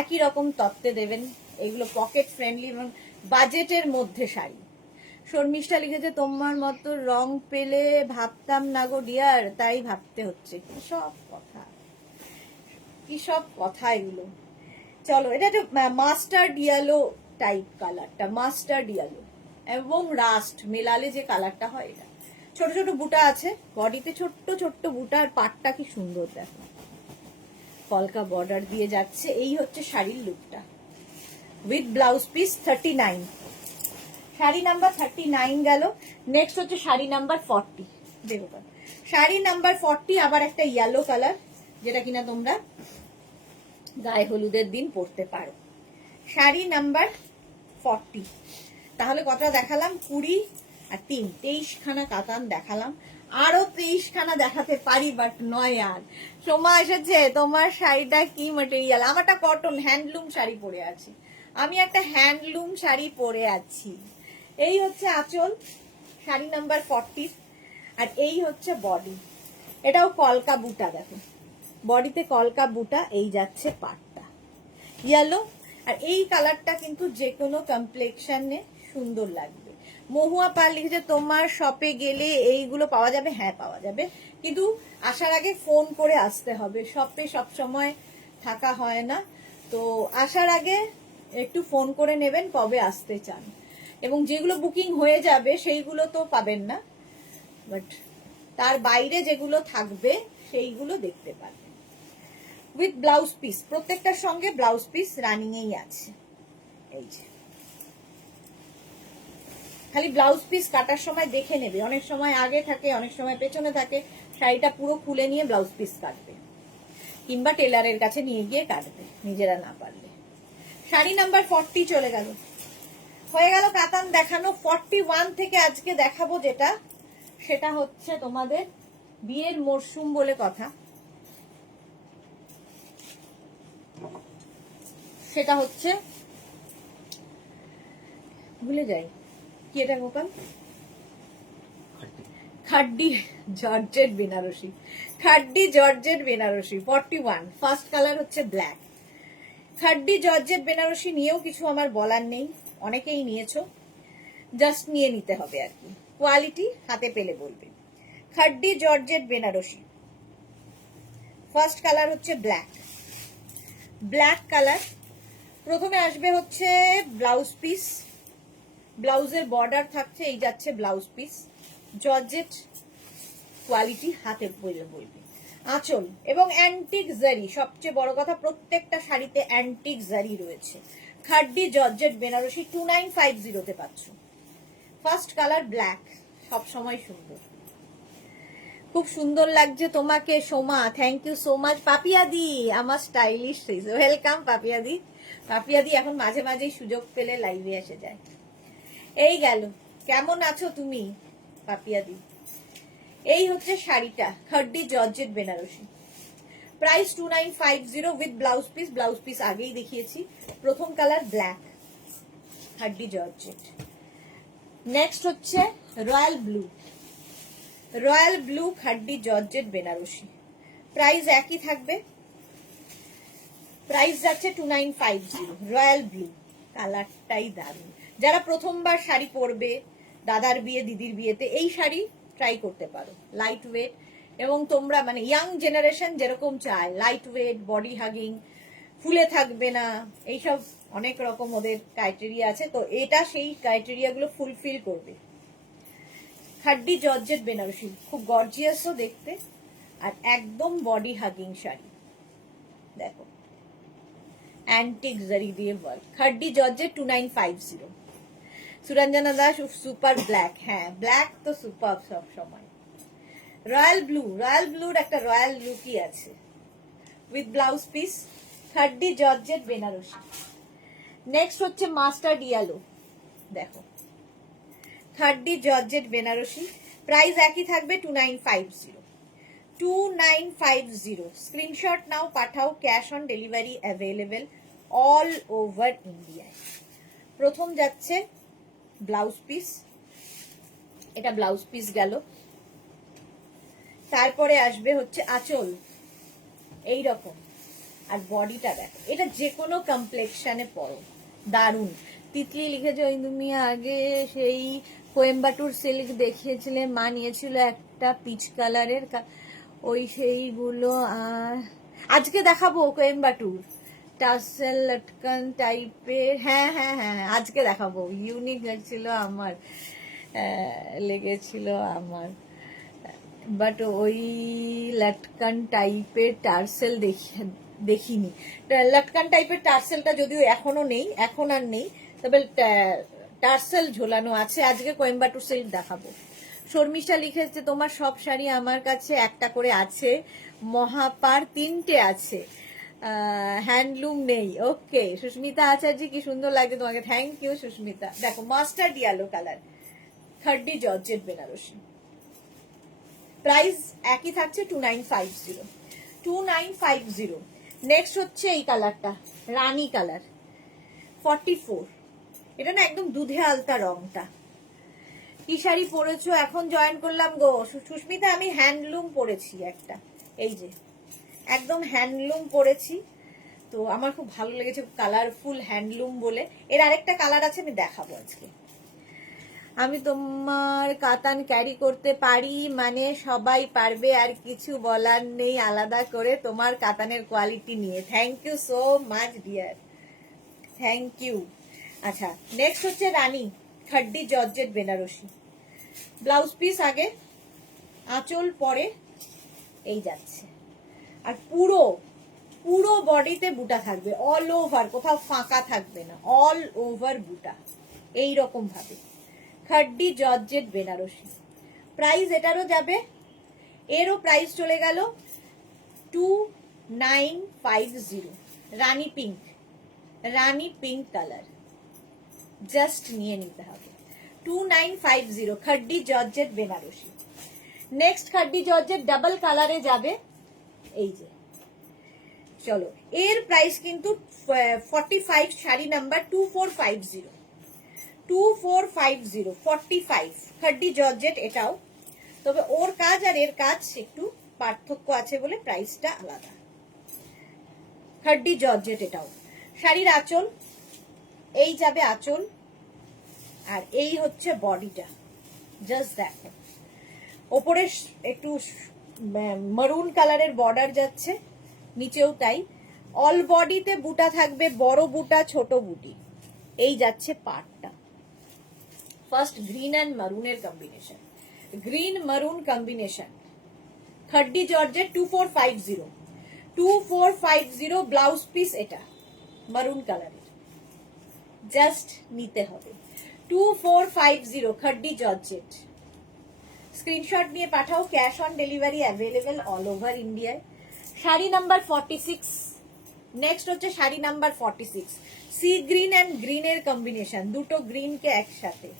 একই রকম তত্ত্বে দেবেন। এগুলো পকেট ফ্রেন্ডলি এবং বাজেটের মধ্যে শাড়ি। শর্মিষ্ঠা লিখেছে তোমার মতো রং পেলে ভাবতাম না গো ডিয়ার, তাই ভাবতে হচ্ছে। কি সব কথা, কি সব কথা এগুলো। চলো, এটা একটা মাস্টার্ড ইয়েলো টাইপ কালারটা, মাস্টার্ড ইয়েলো এবং রাস্ট মেলালে যে কালারটা হয়, এটা ছোট ছোট বুটা আছে বডিতে, ছোট্ট ছোট্ট বুটা, আর পাটটা কি সুন্দর দেখো, কলকা বর্ডার দিয়ে যাচ্ছে। এই হচ্ছে শাড়ির লুকটা with blouse piece 39। Sari number 39 গেল। নেক্সট হচ্ছে শাড়ি নাম্বার 40। দেখো শাড়ি নাম্বার 40 আবার একটা ইয়েলো কালার, যেটা কিনা তোমরা গায়ে হলুদের দিন পরতে পারো। শাড়ি নাম্বার 40। তাহলে কটা দেখালাম? 20 আর 3, 23 খানা কাতান দেখালাম। আরো 23 খানা দেখাতে পারি, বাট নয় আর সময় এসেছে। তোমার শাড়িটা কি ম্যাটেরিয়াল? আমারটা কটন হ্যান্ডলুম শাড়ি পরে আছি, আমি একটা হ্যান্ডলুম শাড়ি পরে আছি। এই হচ্ছে আঁচল শাড়ি নাম্বার 40, আর এই হচ্ছে বডি। এটাও কলকা বুটা, দেখো বডিতে কলকা বুটা। এই যাচ্ছে পাটটা ইয়েলো, আর এই কালারটা কিন্তু যে কোনো কমপ্লেক্সনে সুন্দর লাগবে। মহুয়া পাল লিখেছে তোমার শপে গেলে এইগুলো পাওয়া যাবে? হ্যাঁ পাওয়া যাবে, কিন্তু আসার আগে ফোন করে আসতে হবে। শপে সব সময় থাকা হয় না, তো আসার আগে একটু ফোন করে নেবেন কবে আসতে চান, এবং যেগুলো বুকিং হয়ে যাবে সেইগুলো তো পাবেন না, বাট তার বাইরে যেগুলো থাকবে সেইগুলো দেখতে পারবেন। উইথ ব্লাউজ পিস, প্রত্যেকটার সঙ্গে ব্লাউজ পিস রানিং এই আছে। এই যে খালি ব্লাউজ পিস কাটার সময় দেখে নেবে, অনেক সময় আগে থাকে অনেক সময় পেছনে থাকে। শাড়িটা পুরো খুলে নিয়ে ব্লাউজ পিস কাটবে, কিংবা টেলারের কাছে নিয়ে গিয়ে কাটবে নিজেরা না পারলে। শাড়ি নাম্বার 40 চলে গেল, হয়ে গেল কাতান দেখানো। 41 থেকে আজকে দেখাবো যেটা, সেটা হচ্ছে তোমাদের বিয়ের মরশুম বলে কথা, সেটা হচ্ছে ভুলে যাই কি এটা Gopal, খাড্ডি georgette Banarasi, খাড্ডি georgette Banarasi 41। First colour হচ্ছে ব্ল্যাক। খাড্ডি জর্জেট বেনারসি নিয়েও কিছু আমার বলার নেই, অনেকেই নিয়েছো। জাস্ট নিয়ে নিতে হবে আর কি, কোয়ালিটি হাতে পেলে বলবে। খাড্ডি জর্জেট বেনারসি, ফার্স্ট কালার হচ্ছে ব্ল্যাক, ব্ল্যাক কালার। প্রথমে আসবে হচ্ছে ব্লাউজ পিস, ব্লাউজের বর্ডার থাকছে, এই যাচ্ছে ব্লাউজ পিস, জর্জেট কোয়ালিটি হাতে বলবে। আঁচল এবং অ্যান্টিক জারি, সবচেয়ে বড় কথা প্রত্যেকটা শাড়িতে অ্যান্টিক জারি রয়েছে। খাড্ডি জর্জেট বেনারসি 2950 পাচ্ছ। ফার্স্ট কালার ব্ল্যাক, সব সময় সুন্দর, খুব সুন্দর লাগছে তোমাকে Soma, thank you so much. পাপিয়াদি আমার স্টাইলিশ, ওয়েলকাম পাপিয়াদি। পাপিয়াদি এখন মাঝে মাঝেই সুযোগ পেলে লাইভে এসে যায়। এই গেল, কেমন আছো তুমি পাপিয়াদি? এই হচ্ছে শাড়িটা, khaddi georgette Banarasi, price 2950 with blouse piece. Blouse piece আগেই দেখিয়েছি। প্রথম colour black, khaddi georgette. Next হচ্ছে royal blue, royal blue khaddi georgette Banarasi, price একই থাকবে, প্রাইস যাচ্ছে 2950। রয়্যাল ব্লু কালারটাই দারুণ, যারা প্রথমবার শাড়ি পরবে দাদার বিয়ে দিদির বিয়েতে এই শাড়ি ট্রাই করতে পারো। লাইট ওয়েট, এবং তোমরা মানে ইয়াং জেনারেশন যেরকম চায়, লাইট ওয়েট, বডি হাগিং, ফুলে থাকবে না, এইসব অনেক রকম ওদের ক্রাইটেরিয়া আছে, তো এটা সেই ক্রাইটেরিয়া গুলো ফুলফিল করবে। খাড্ডি জর্জেট বেনারসি, খুব গর্জিয়াসও দেখতে, আর একদম বডি হাগিং শাড়ি। দেখো অ্যান্টিক জারি দিয়ে work, khaddi georgette 2950। Suranjana Das super black, হ্যাঁ ব্ল্যাক তো সুপার সব সময়। রয়্যাল ব্লু, রয়্যাল ব্লুর একটা রয়্যাল লুকই আছে with blouse piece, khaddi georgette Banarasi. Next হচ্ছে মাস্টার্ড ইয়েলো, দেখো খাড্ডি জর্জেট বেনারসি, প্রাইস একই থাকবে 2950। 2950, স্ক্রিনশট নাও, পাঠাও, cash on delivery available all over ইন্ডিয়ায়। প্রথম যাচ্ছে ব্লাউজ পিস, এটা ব্লাউজ পিস গেল। তারপরে আসবে হচ্ছে আঁচল, এই রকম, আর বডিটা দেখো, এটা যে কোনো কমপ্লেক্সনে পরো, দারুণ। তিতলি লিখেছে, ওই তুমি আগে সেই কোয়েম্বাটুর সিল্ক দেখিয়েছিলে, মা নিয়েছিল একটা পিচ কালারের, ওই সেইগুলো আজকে দেখাবো। কোয়েম্বাটুর টার্সেল লটকান টাইপের, হ্যাঁ হ্যাঁ হ্যাঁ আজকে দেখাবো। ইউনিক লাগছিল আমার, লেগেছিল আমার, বাট ওই লটকান টাইপের টার্সেল দেখিনি। লটকান টাইপের টার্সেলটা যদিও এখনো নেই, এখন আর নেই, তবে টার্সেল ঝোলানো আছে। আজকে কোয়েম্বাটুর সিল্ক দেখাবো। শর্মিষ্ঠা লিখেছে, তোমার সব শাড়ি আমার কাছে একটা করে আছে, মহাপার 3টে আছে, হ্যান্ডলুম নেই। ওকে সুস্মিতা আচার্য, কি সুন্দর লাগছে তোমাকে, থ্যাংক ইউ সুস্মিতা। দেখো mustard yellow colour, khaddi georgette Banarasi, price একই থাকছে 2950। 2950। নেক্সট হচ্ছে এই কালারটা, রানী কালার 44, এটা না একদম দুধে আলতা রংটা। কি শাড়ি পরেছো? এখন জয়েন করলাম গো সুস্মিতা, আমি হ্যান্ডলুম পরেছি একটা, এই যে একদম হ্যান্ডলুম পরেছি, তো আমার খুব ভালো লেগেছে, কালারফুল হ্যান্ডলুম বলে। এর আরেকটা কালার আছে, আমি দেখাবো আজকে। আমি তোমার কাতান ক্যারি করতে পারি, মানে সবাই পারবে, আর কিছু বলার নেই আলাদা করে তোমার কাতানের কোয়ালিটি নিয়ে। Thank you so much dear, thank you. আচ্ছা নেক্সট হচ্ছে rani khaddi georgette Banarasi, blouse piece আগে, আঁচল পরে, এই যাচ্ছে, আর পুরো পুরো বডিতে বুটা থাকবে, অল ওভার, কোথাও ফাঁকা থাকবে না, অল ওভার বুটা এই রকম ভাবে। খাড্ডি জর্জেট বেনারসি, প্রাইস এটারও যাবে, এরও প্রাইস চলে গেল 2950। রানী পিঙ্ক, রানী পিঙ্ক কালার, জাস্ট নিয়ে নিতে হবে। 2950 খাড্ডি georgette Banarasi. Next খাড্ডি georgette double কালারে যাবে, এই যে, চলো এর প্রাইস কিন্তু 45, শাড়ি নাম্বার 2450, 2450, 45 খাড্ডি জর্জেট এটাও, তবে ওর কাজ আর এর কাজ একটু পার্থক্য আছে বলে প্রাইসটা আলাদা। খাড্ডি জর্জেট এটাও। শাড়ির আঁচল, এই যাবে আঁচল, আর এই হচ্ছে বডিটা, জাস্ট দেখো ওপরে একটু মারুন কালারের বর্ডার যাচ্ছে, নিচেও তাই। অল বডিতে বুটা থাকবে, বড় বুটা ছোট বুটি। এই যাচ্ছে পার্টটা। ফার্স্ট গ্রিন অ্যান্ড মারুনের কম্বিনেশন, green maroon combination, khaddi georgette 2450, 2450 blouse piece. এটা মারুন কালারের, জাস্ট নিতে হবে 2450 খাড্ডি জর্জেট। স্ক্রিনশট নিয়ে পাঠাও, cash on delivery available all over ইন্ডিয়ায়। শাড়ি নাম্বার 46, নেক্সট হচ্ছে sari number 46, sea green and গ্রিনের কম্বিনেশন, দুটো গ্রিনকে একসাথে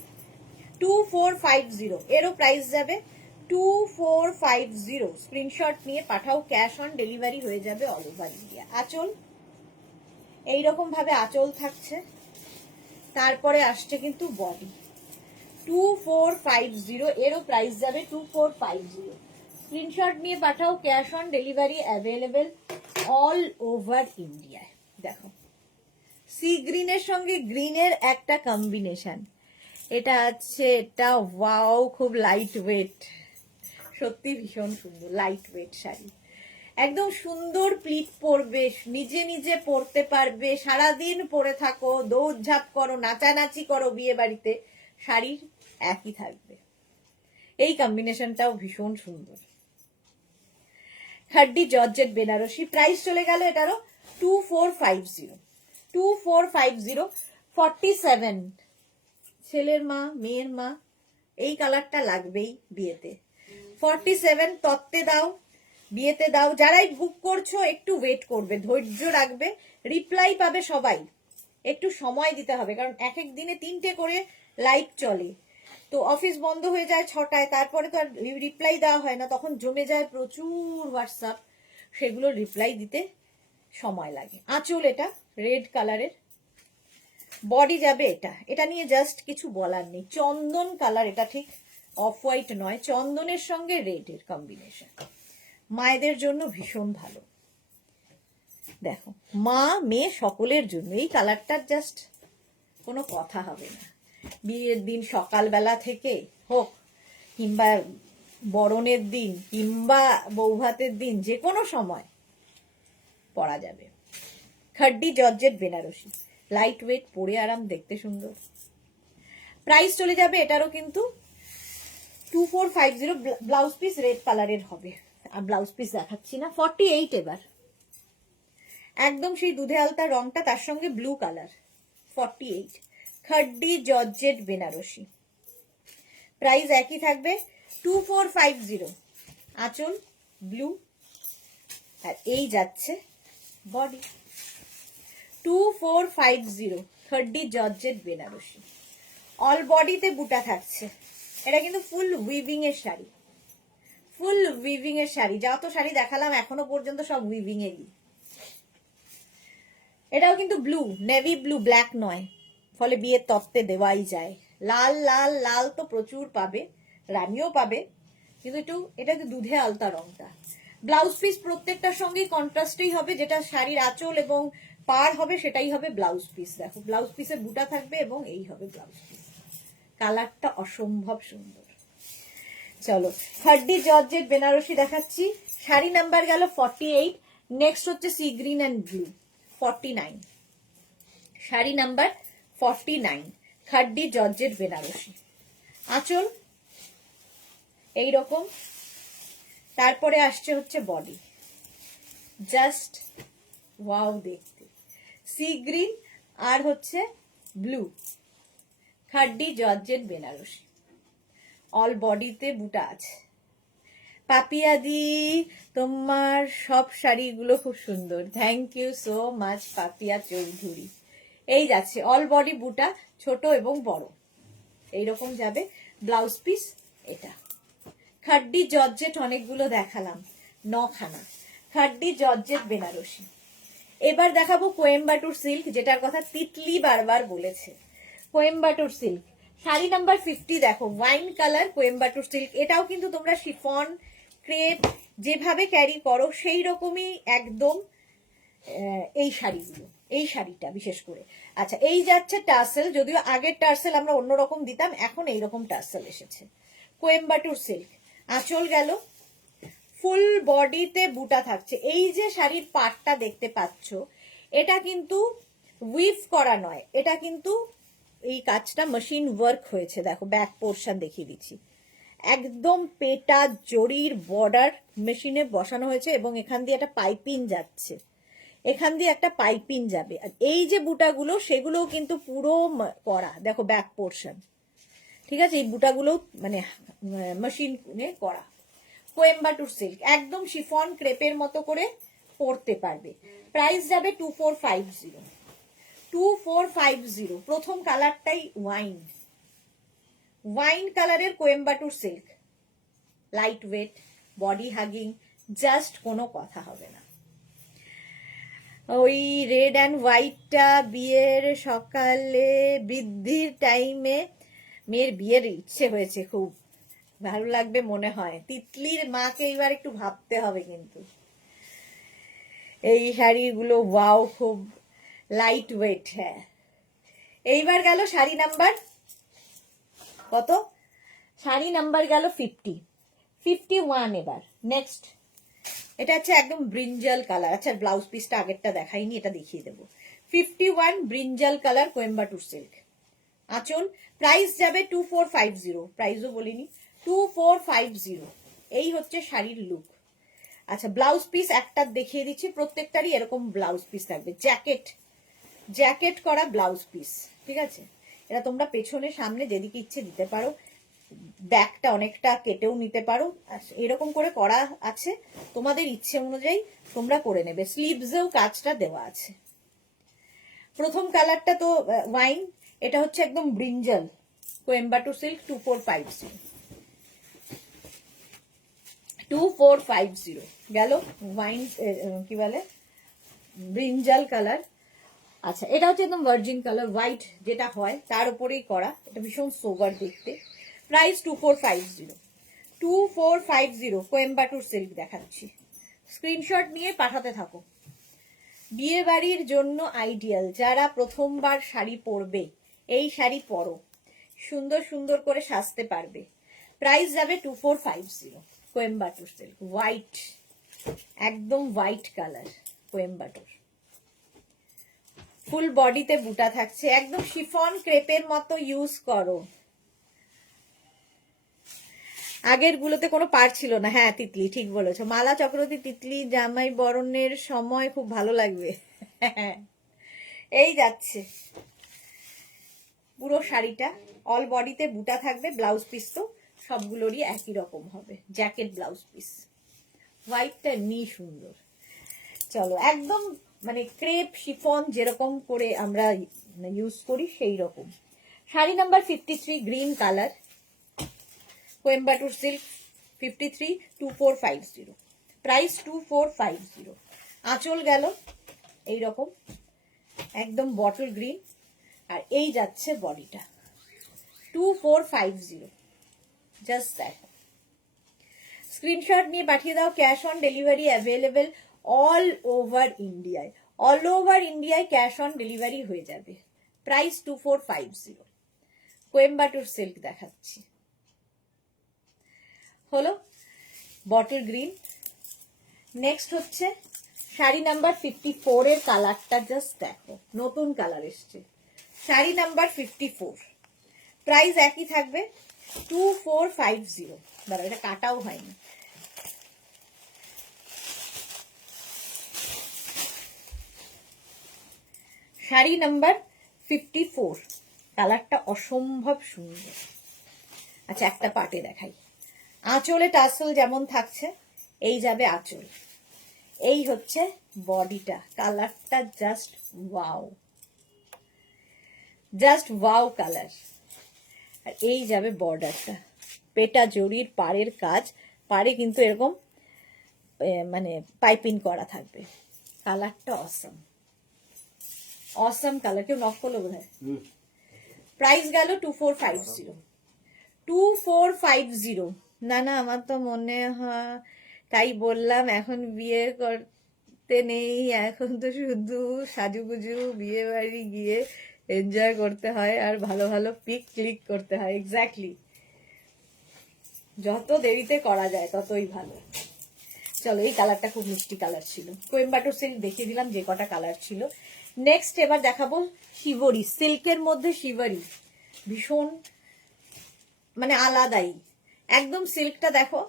2450, এরও প্রাইস যাবে 2450। স্ক্রিনশট নিয়ে পাঠাও, ক্যাশ অন ডেলিভারি হয়ে যাবে অল ওভার ইন্ডিয়া। আঁচল এইরকম ভাবে আঁচল থাকছে, তারপরে আসছে কিন্তু বডি 2450, এরও প্রাইস যাবে 2450। স্ক্রিনশট নিয়ে পাঠাও, cash on delivery available all over ইন্ডিয়ায়। দেখো সি গ্রিনের সঙ্গে গ্রিনের একটা কম্বিনেশন, এটা আছে, এটা ওয়াও, খুব লাইট ওয়েট, সত্যি ভীষণ সুন্দর লাইট ওয়েট শাড়ি, একদম সুন্দর প্লিট পরবে, নিজে নিজে পরতে পারবে, সারাদিন পরে থাকো, দৌড়ঝাঁপ করো, নাচানাচি করো বিয়ে বাড়িতে, শাড়ির একই থাকবে। এই কম্বিনেশনটাও ভীষণ সুন্দর। খাড্ডি জর্জেট বেনারসি, প্রাইস চলে গেল এটারও 2450, 2450, 47। ছেলের মা, মেয়ের মা, এই কালারটা লাগবেই বিয়েতে। 47 তত্ত্বে দাও, বিয়েতে দাও। যারাই বুক করছো একটু ওয়েট করবে, ধৈর্য রাখবে, রিপ্লাই পাবে সবাই, একটু সময় দিতে হবে, কারণ এক এক দিনে 3টে করে লাইভ চলে, তো অফিস বন্ধ হয়ে যায় 6টায়, তারপরে তো আর রিপ্লাই দেওয়া হয় না, তখন জমে যায় প্রচুর হোয়াটসঅ্যাপ, সেগুলো রিপ্লাই দিতে সময় লাগে। আঁচল এটা রেড কালারের, বডি যাবে এটা, এটা নিয়ে জাস্ট কিছু বলার নেই, চন্দন কালার, এটা ঠিক অফ হোয়াইট নয়, চন্দনের সঙ্গে রেডের কম্বিনেশন, মায়েদের জন্য ভীষণ ভালো। দেখো মা মেয়ে সকলের জন্য এই কালারটার জাস্ট কোনো কথা হবে না, বিয়ের দিন সকালবেলা থেকে হোক, কিংবা বরণের দিন, কিংবা বৌভাতের দিন, যে কোনো সময় পরা যাবে। খাড্ডি জর্জেট বেনারসি, লাইট ওয়েট, পরে আরাম, দেখতে সুন্দর। প্রাইস চলে যাবে এটারও কিন্তু 2450, ব্লাউজ পিস রেড কালারের হবে, আর ব্লাউজ পিস দেখাচ্ছি না। 48 এবার, একদম সেই দুধে আলতা রংটা, তার সঙ্গে blue colour, 48 খাড্ডি georgette Banarasi, price একই থাকবে 2450। আঁচল ব্লু, আর এই যাচ্ছে বডি 2450 খাড্ডি জর্জেট বেনারসি, অল বডিতে বুটা থাকছে। এটা কিন্তু ফুল উইভিং এর শাড়ি, ফুল উইভিং এর শাড়ি, যত শাড়ি দেখালাম এখনো পর্যন্ত সব উইভিং এরই। এটাও কিন্তু ব্লু, নেভি ব্লু, ব্ল্যাক নয়, ফলে বিয়ের তত্ত্বে দেওয়াই যায়। লাল লাল লাল তো প্রচুর পাবে, রানীও পাবে, কিন্তু একটু এটা কিন্তু দুধে আলতা রংটা। ব্লাউজ পিস প্রত্যেকটার সঙ্গেই কন্ট্রাস্টেই হবে, যেটা শাড়ির আঁচল এবং পার হবে সেটাই হবে ব্লাউজ পিস। দেখো ব্লাউজ পিসে বুটা থাকবে এবং এই হবে ব্লাউজ পিস, কালারটা অসম্ভব সুন্দর। চলো খাড্ডি জর্জেট বেনারসি দেখাচ্ছি, শাড়ি নাম্বার গেল 48, নেক্সট হচ্ছে sea green and blue 49, sari number 49 khaddi georgette Banarasi, আঁচল এইরকম, তারপরে আসছে হচ্ছে বডি, জাস্ট ওয়াও দেখতে, সি গ্রিন আর হচ্ছে blue khaddi georgette Banarasi, all বডিতে বুটা আছে। পাপিয়াদি তোমার সব শাড়িগুলো খুব সুন্দর, thank you so much Papiya Chowdhury. এই যাচ্ছে অল বডি বুটা, ছোট এবং বড় এইরকম যাবে। ব্লাউজ পিস এটা খাড্ডি জর্জেট, অনেকগুলো দেখালাম, 9খানা খাড্ডি জর্জেট বেনারসি। এবার দেখাবো কোয়েম্বাটুর সিল্ক, যেটার কথা তিতলি বারবার বলেছে। কোয়েম্বাটুর সিল্ক শাড়ি নাম্বার 50, দেখো ওয়াইন কালার কোয়েম্বাটুর সিল্ক, এটাও কিন্তু তোমরা শিফন ক্রেপ যেভাবে ক্যারি করো সেই রকমই একদম এই শাড়িগুলো, এই শাড়িটা বিশেষ করে। আচ্ছা, এই যাচ্ছে টার্সেল, যদিও আগের টার্সেল আমরা অন্যরকম দিতাম, এখন এইরকম টার্সেল এসেছে। কোয়েম্বাটুর সিল্ক, আঁচল গেল, ফুল বডিতে বুটা থাকছে। এই যে শাড়ির পাটটা দেখতে পাচ্ছ, এটা কিন্তু উইভ করা নয়, এটা কিন্তু এই কাজটা মেশিন ওয়ার্ক হয়েছে। দেখো ব্যাক পোর্শন দেখিয়ে দিচ্ছি, একদম পেটা জরির বর্ডার মেশিনে বসানো হয়েছে এবং এখান দিয়ে একটা পাইপিং যাচ্ছে, এখান দিয়ে একটা পাইপিং যাবে। আর এই যে বুটাগুলো সেগুলোও কিন্তু পুরো করা, দেখো ব্যাক পোর্শন, ঠিক আছে, এই বুটাগুলো মানে মেশিনে করা। কোয়েম্বাটুর সিল্ক, একদম শিফন ক্রেপের মতো করে পরতে পারবে। প্রাইস যাবে 2450, 2450। প্রথম কালারটাই ওয়াইন, ওয়াইন কালারের Coimbatore silk, light weight, body hugging, just কোনো কথা হবে না। ওই রেড অ্যান্ড হোয়াইটটা বিয়ের সকালে বৃদ্ধির টাইমে মেয়ের বিয়ের ইচ্ছে হয়েছে, খুব ভালো লাগবে মনে হয়। তিতলির মাকে এবার একটু ভাবতে হবে কিন্তু। এই শাড়িগুলো ওয়াও, খুব লাইট ওয়েট। হ্যাঁ, এইবার গেল শাড়ি নাম্বার কত? শাড়ি নাম্বার গেল 51। এবার নেক্সট, এটা হচ্ছে একদম ব্রিঞ্জাল কালার। আচ্ছা, ব্লাউজ পিসটা আগেরটা দেখাইনি, এটা দেখিয়ে দেবো। 51 ব্রিঞ্জাল কালার কোয়েম্বাটুর সিল্ক, আঁচল। প্রাইস যাবে 2450, প্রাইসও বলিনি, 2450। এই হচ্ছে শাড়ির লুক। আচ্ছা, ব্লাউজ পিস একটা দেখিয়ে দিচ্ছি, প্রত্যেকটারই এরকম ব্লাউজ পিস থাকবে, জ্যাকেট, জ্যাকেট করা ব্লাউজ পিস, ঠিক আছে। এটা তোমরা পেছনে সামনে যেদিকে ইচ্ছে দিতে পারো, ব্যাকটা অনেকটা কেটেও নিতে পারো, এরকম করে করা আছে, তোমাদের ইচ্ছে অনুযায়ী তোমরা করে নেবে। স্লিভসেও কাজটা দেওয়া আছে। প্রথম কালারটা তো ওয়াইন, এটা হচ্ছে একদম ব্রিঞ্জাল কোয়েম্বাটুর সিল্ক, 2450, 2450 গেল। ওয়াইন কি বলে, ব্রিঞ্জাল কালার। আচ্ছা, এটা হচ্ছে একদম ভার্জিন কালার, হোয়াইট যেটা হয় তার উপরেই করা, এটা ভীষণ সোবার দেখতে। প্রাইস 2450, 2450 কোয়েম্বাটুর সিল্ক দেখাচ্ছি। স্ক্রিনশট নিয়ে পাঠাতে থাকো। বিয়ে বাড়ির জন্য আইডিয়াল, যারা প্রথমবার শাড়ি পরবে এই শাড়ি পরো, সুন্দর সুন্দর করে সাজতে পারবে। প্রাইস যাবে 2450 কোয়েম্বাটুর সিল্ক, হোয়াইট, একদম হোয়াইট কালার কোয়েম্বাটুর, ফুল বডিতে বুটা থাকছে, একদম শিফন ক্রেপের মতো ইউজ করো। আগের গুলোতে কোনো পার ছিল না। হ্যাঁ তিতলি ঠিক বলেছো, মালা চক্রবর্তী, তিতলি জামাই বরণের সময় খুব ভালো লাগবে। এই যাচ্ছে পুরো শাড়িটা, অল বডিতে বুটা থাকবে, ব্লাউজ পিস তো সবগুলোরই একই রকম হবে, জ্যাকেট ব্লাউজ পিস। হোয়াইটটা এমনি সুন্দর। চলো, একদম মানে ক্রেপ শিফন যেরকম করে আমরা ইউজ করি সেই রকম। Sari number 53 green colour Coimbatore silk, 53, 2450, price 2450। আঁচল গেল এইরকম একদম বটল গ্রিন, আর এই যাচ্ছে বডিটা, 2450, জাস্ট দেখো। স্ক্রিনশট নিয়ে পাঠিয়ে দাও। Cash on delivery available all over ইন্ডিয়ায়, অল ওভার ইন্ডিয়ায় ক্যাশ অন ডেলিভারি হয়ে যাবে। প্রাইস 2450, কোয়েম্বাটুর সিল্ক দেখাচ্ছি। হলো বটল গ্রিন। নেক্সট হচ্ছে শাড়ি নাম্বার 54 এর কালারটা জাস্ট দেখো, নতুন কালার এসছে। শাড়ি নাম্বার 54, প্রাইস একই থাকবে 2450। দাঁড়া, এটা কাটাও হয়নি। শাড়ি নাম্বার 54, কালারটা অসম্ভব সুন্দর। আচ্ছা, একটা পাটে দেখাই। আঁচলে টাসেল যেমন থাকছে, এই যাবে আঁচল। এই হচ্ছে বডিটা, কালারটা just wow, just wow colour. আর এই যাবে বর্ডারটা, পেটা জরির পাড়ের কাজ, পাড়ে কিন্তু এরকম মানে পাইপিং করা থাকবে। কালারটা অসম, অসম কালার। কেউ নক করলো বোধ হয়। প্রাইস গেল 2450, 2450। না না, আমার তো মনে হয়, তাই বললাম এখন বিয়ে করতে করতে নেই, এখন তো শুধু সাজুগুজু বিয়ে বাড়ি গিয়ে এনজয় করতে হয় আর ভালো ভালো পিক ক্লিক করতে হয়। এক্স্যাক্টলি, যত দেরিতে করা যায় ততই ভালো। চলো, এই কালারটা খুব মিষ্টি কালার ছিল। কোয়েম্বাটোর সিল্ক দেখিয়ে দিলাম যে কটা কালার ছিল। নেক্সট এবার দেখাবো শিবরি, সিল্কের মধ্যে শিবরি, ভীষণ মানে আলাদাই একদম। সিল্কটা দেখো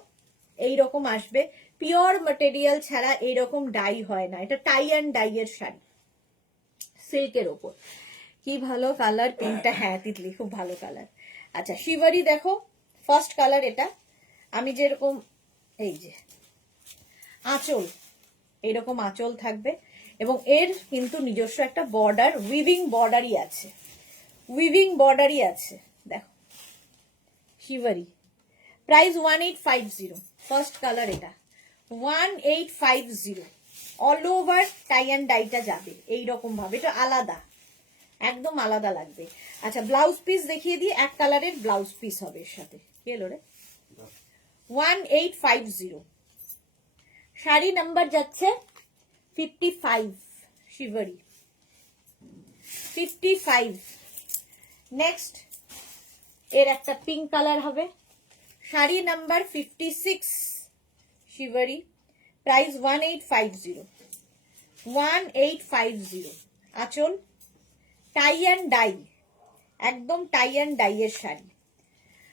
এইরকম আসবে, পিওর ম্যাটেরিয়াল ছাড়া এইরকম ডাই হয় না, এটা টাই অ্যান্ড ডাই এর শাড়ি সিল্কের ওপর। কি ভালো কালার, পিঙ্কটা, হ্যাঁ তিতলি, খুব ভালো কালার। আচ্ছা, শিবরি দেখো, ফার্স্ট কালার এটা। আমি যেরকম, এই যে আঁচল, এইরকম আঁচল থাকবে এবং এর কিন্তু নিজস্ব একটা বর্ডার, উইভিং বর্ডারই আছে, উইভিং বর্ডারই আছে। দেখো শিবরি, প্রাইস 1850, ফার্স্ট কালার এটা 1850। অল ওভার টাই অ্যান্ড ডাইটা যাবে এইরকম ভাবে, এটা আলাদা, একদম আলাদা লাগবে। আচ্ছা, ব্লাউজ পিস দেখিয়ে দিই, এক কালারের ব্লাউজ পিস হবে এর সাথে। কি এলো রে? 1850। শাড়ি নাম্বার যাচ্ছে 55, শিবরি 55। নেক্সট এর একটা পিঙ্ক কালার হবে, শাড়ি নাম্বার 56, শিবরি, প্রাইস 1850, 1850। আঁচল টাই অ্যান্ড ডাই, একদম টাই অ্যান্ড ডাই এর শাড়ি।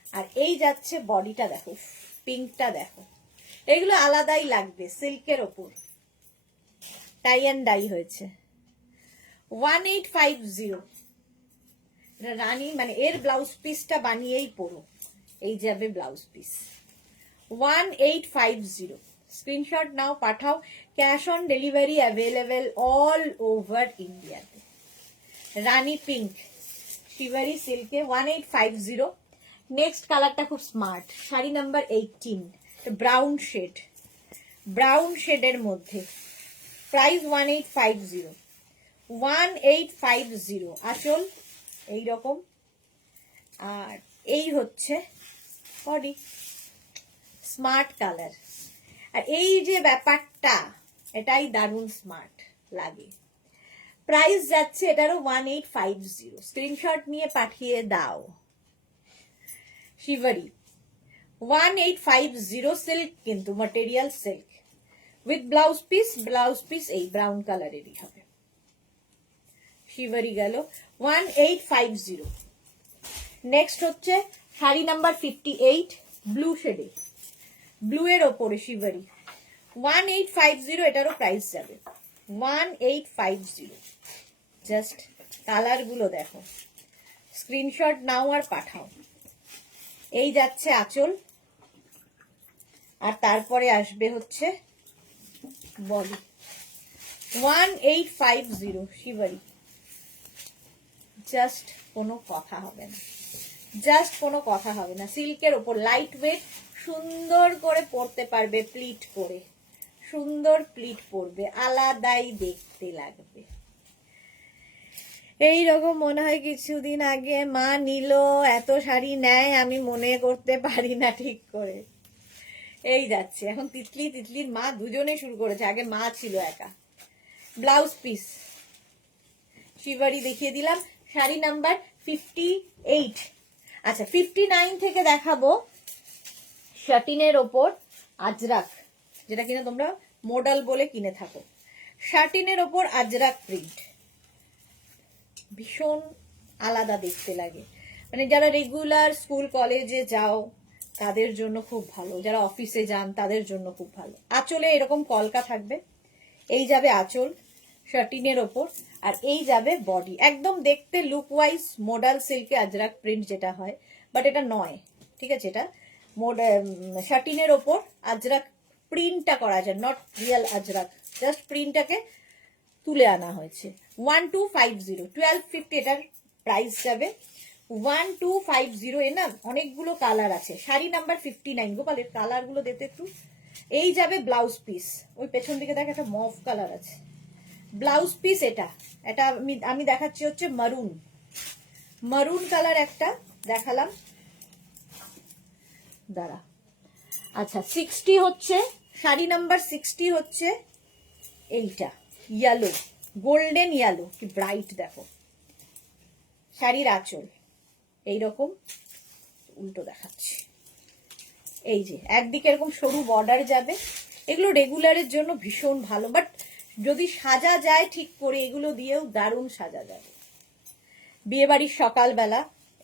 আর এই যাচ্ছে বডিটা, দেখো পিঙ্কটা দেখো, এগুলো আলাদাই লাগবে সিল্কের ওপর, টাই অ্যান্ড ডাই হয়েছে। 1850, রানী মানে এর ব্লাউজ পিসটা বানিয়েই পরো, এই যাবে ব্লাউজ পিস। 1850, স্ক্রিনশট নাও, পাঠাও। Cash on delivery available all over ইন্ডিয়াতে। রানী পিঙ্ক শিবরি সিল্কে 1850। নেক্সট কালারটা খুব smart, sari number 18, brown shade, brown শেডের মধ্যে, প্রাইস 1850, 1850। আঁচল এইরকম, আর এই হচ্ছে বডি, স্মার্ট কালার। আর এই যে ব্যাপারটা, এটাই দারুণ স্মার্ট লাগে। প্রাইস যাচ্ছে এটারও 1850, স্ক্রিনশট নিয়ে পাঠিয়ে দাও। শিবরি 1850, সিল্ক কিন্তু material silk, with blouse piece, blouse piece এই ব্রাউন কালারেরই হবে। শিবরি গেল 1850। নেক্সট হচ্ছে শাড়ি নাম্বার 58, ব্লু শেডে, ব্লু এর ওপরে শিবরি 1850, এটারও প্রাইস যাবে 1850। জাস্ট কালার গুলো দেখো, স্ক্রিনশট নাও আর পাঠাও। এই যাচ্ছে আঁচল, আর তারপরে আসবে হচ্ছে বডি। 1850 শিবরি, জাস্ট কোনো কথা হবে না, জাস্ট কোনো কথা হবে না। সিল্কের ওপর লাইট ওয়েট, সুন্দর করে পরতে পারবে, প্লিট করে, সুন্দর প্লিট পরবে, আলাদাই দেখতে লাগবে। এই রকম মনে হয় কিছুদিন আগে মা নিল, এত শাড়ি নেয় আমি মনে করতে পারি না ঠিক করে। এই যাচ্ছে এখন তিতলি, তিতলির মা দুজনে শুরু করেছে, আগে মা ছিল একা। ব্লাউজ পিস শিবরি দেখিয়ে দিলাম, শাড়ি নাম্বার 58। আচ্ছা, 59 থেকে দেখাবো শাটিনের ওপর আজরাক, যেটা কিনা তোমরা মডেল বলে কিনে থাকো। শাটিনের ওপর আজরাক প্রিন্ট, ভীষণ আলাদা দেখতে লাগে, মানে যারা রেগুলার স্কুল কলেজে যাও তাদের জন্য খুব ভালো, যারা অফিসে যান তাদের জন্য খুব ভালো। আঁচলে এরকম কলকা থাকবে, এই যাবে আঁচল শাটিনের ওপর, আর এই যাবে বডি। একদম দেখতে লুক ওয়াইজ মডাল সিল্কে আজরাক প্রিন্ট যেটা হয়, বাট এটা নয়, ঠিক আছে, এটা শাটিনের ওপর আজরাক প্রিন্টটা করা যায়, নট রিয়েল আজরাক, জাস্ট প্রিন্টটাকে তুলে আনা হয়েছে। 1250, 1250 এটার প্রাইস যাবে 1250। এ না অনেকগুলো কালার আছে, শাড়ি নাম্বার 59। গোপালের কালার গুলো দেখতে একটু। এই যাবে ব্লাউজ পিস, ওই পেছন দিকে দেখ একটা মফ কালার আছে, ব্লাউজ পিস এটা, এটা আমি দেখাচ্ছি হচ্ছে মারুন, মারুন কালার একটা দেখালাম, দাঁড়া। আচ্ছা, 60 হচ্ছে শাড়ি নাম্বার 60 হচ্ছে এইটা ইয়েলো, গোল্ডেন ইয়েলো, কি ব্রাইট দেখো। শাড়ির আঁচল এইরকম, উল্টো দেখাচ্ছি, এই যে একদিকে এরকম সরু বর্ডার যাবে। এগুলো রেগুলারের জন্য ভীষণ ভালো, বাট যদি সাজা যায় ঠিক করে এগুলো দিয়েও দারুণ সাজা যাবে। বিয়ে বাড়ির সকালবেলা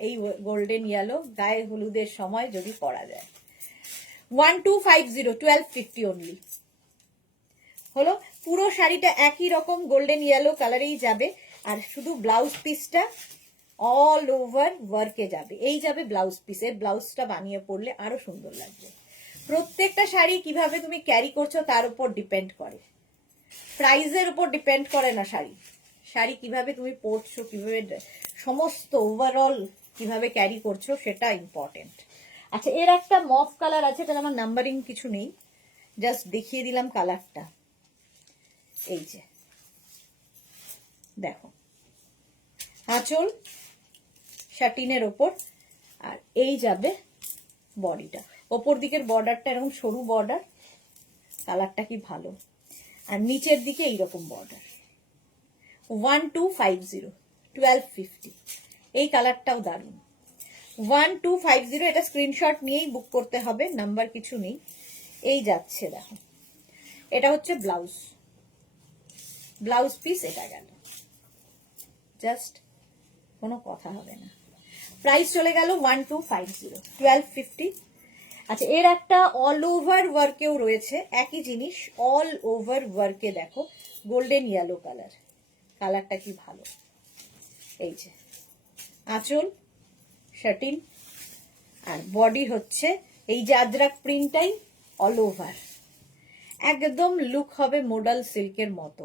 এই গোল্ডেন ইয়েলো গায়ে হলুদের সময় যদি পরা যায়। 1250, 1250 অনলি হলো। পুরো শাড়িটা একই রকম গোল্ডেন ইয়েলো কালারেই যাবে, আর শুধু ব্লাউজ পিসটা অল ওভার ওয়ার্কে যাবে। এই যাবে ব্লাউজ পিস, এর ব্লাউজটা বানিয়ে পরলে আরো সুন্দর লাগবে। প্রত্যেকটা শাড়ি কিভাবে তুমি ক্যারি করছো তার উপর ডিপেন্ড করে, প্রাইসের উপর ডিপেন্ড করে না। শাড়ি শাড়ি কিভাবে তুমি পরছো, কিভাবে সমস্ত ওভারঅল কিভাবে ক্যারি করছো সেটা ইম্পর্টেন্ট। আচ্ছা, এর একটা মফ কালার আছে, এটা আমার নাম্বারিং কিছু নেই, জাস্ট দেখিয়ে দিলাম কালারটা। এই যে দেখো, আঁচল শাটিনের ওপর, আর এই যাবে বডিটা। ওপর দিকের বর্ডারটা এরকম সরু বর্ডার, কালারটা কি ভালো, আর নিচের দিকে এইরকম বর্ডার। 1250, 1250, এই কালারটাও দারুণ। 1250, এটা স্ক্রিনশট নিয়েই বুক করতে হবে, নাম্বার কিছু নেই। এই যাচ্ছে দেখো, এটা হচ্ছে ব্লাউজ, ব্লাউজ পিস এটা গেল, জাস্ট কোনো কথা হবে না। প্রাইস চলে গেল 1250, 1250। আচ্ছা, এর একটা অল ওভার ওয়ার্কেও রয়েছে, একই জিনিস অল ওভার ওয়ার্কে দেখো, গোল্ডেন ইয়েলো কালার, কালারটা কি ভালো। এই যে আঁচল শাটিন, আর বডি হচ্ছে এই যে আজরাক প্রিন্টটাই অল ওভার, একদম লুক হবে মডাল সিল্কের মতো।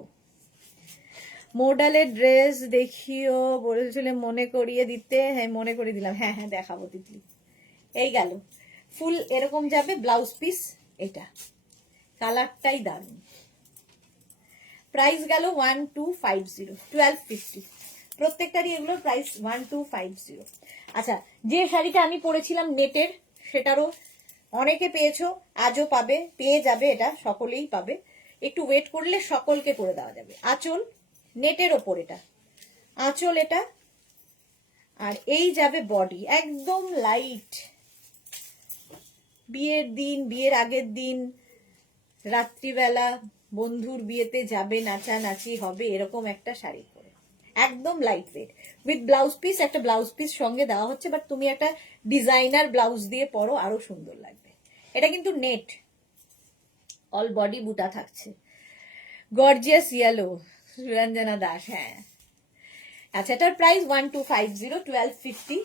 মডালের ড্রেস দেখিও বলেছিলে, মনে করিয়ে দিতে, হ্যাঁ মনে করিয়ে দিলাম, হ্যাঁ হ্যাঁ দেখাবো তিতলি। এই গেল ফুল এরকম যাবে ব্লাউজ পিস, এটা কালারটাই দারুণ। প্রাইস গেল 1250, 1250, প্রত্যেকটারই এগুলোর প্রাইস 1250। আচ্ছা, যে শাড়িটা আমি পরেছিলাম নেটের, সেটারও অনেকে পেয়েছো, আজও পাবে, পেয়ে যাবে, এটা সকলেই পাবে, একটু ওয়েট করলে সকলকে করে দেওয়া যাবে। আঁচল নেটের ওপর, এটা আঁচল এটা, আর এই যাবে বডি একদম লাইট। বিয়ের দিন, বিয়ের আগের দিন, রাত্রিবেলা বন্ধুর বিয়েতে যাবে, নাচানাচি হবে, এরকম একটা শাড়ি পরে, একদম light wait, with blouse piece. একটা ব্লাউজ পিস সঙ্গে দেওয়া হচ্ছে, বাট তুমি একটা ডিজাইনার ব্লাউজ দিয়ে পরো, আরো সুন্দর লাগবে। এটা কিন্তু নেট, অল বডি বুটা থাকছে, গর্জিয়াস ইয়েলো, সুরঞ্জনা দাস, হ্যাঁ। আচ্ছা, এটার প্রাইস 1250, 1250।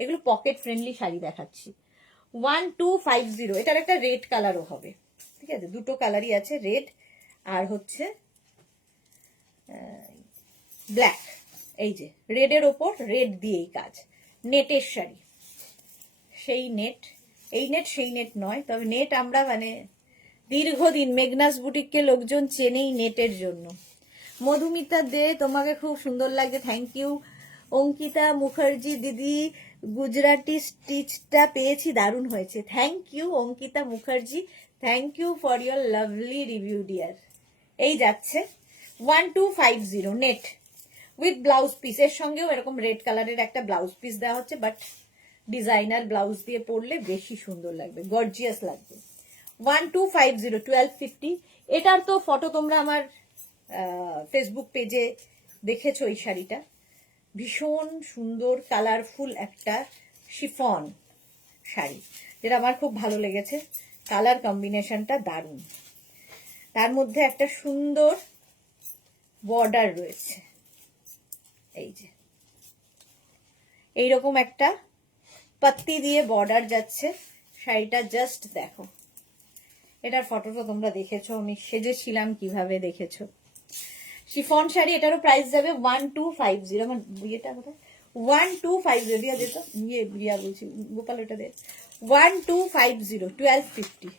এগুলো পকেট ফ্রেন্ডলি শাড়ি দেখাচ্ছি। 1250, এটার একটা রেড কালারও হবে, ঠিক আছে, দুটো কালারই আছে, রেড আর হচ্ছে ব্ল্যাক। এই যে রেডের ওপর রেড দিয়েই কাজ, নেটের শাড়ি, সেই নেট, এই নেট সেই নেট নয়, তবে নেট আমরা মানে দীর্ঘদিন মেঘনাস বুটিককে লোকজন চেনেই নেটের জন্য। মধুমিতা দে, তোমাকে খুব সুন্দর লাগে, থ্যাংক ইউ। অঙ্কিতা মুখার্জি দিদি, গুজরাটি স্টিচটা পেয়েছি, দারুণ হয়েছে, thank you Ankita Mukherjee, thank you for your lovely review dear. এই যাচ্ছে 1250 নেট উইথ ব্লাউজ পিস, এর সঙ্গেও এরকম রেড কালারের একটা ব্লাউজ পিস দেওয়া হচ্ছে, বাট ডিজাইনার ব্লাউজ দিয়ে পরলে বেশি সুন্দর লাগবে, গর্জিয়াস লাগবে। 1250, 1250। এটার তো ফটো তোমরা আমার ফেসবুক পেজে দেখেছো। এই শাড়িটা ভীষণ সুন্দর, কালারফুল একটা শিফন শাড়ি, যেটা আমার খুব ভালো লেগেছে, কালার কম্বিনেশনটা দারুণ, তার মধ্যে একটা সুন্দর বর্ডার রয়েছে, এই যে এইরকম একটা পাত্তি দিয়ে বর্ডার যাচ্ছে, শাড়িটা জাস্ট দেখো। এটার ফটোটা তোমরা দেখেছো, আমি সেজেছিলাম কিভাবে, দেখেছো। শিফন শাড়ি, এটারও প্রাইস যাবে 1250। আমার বিয়েটা কোথায়, 1250 দিয়া যেত, বিয়া বলছি, গোপাল ওটা দে, 1250, 1250।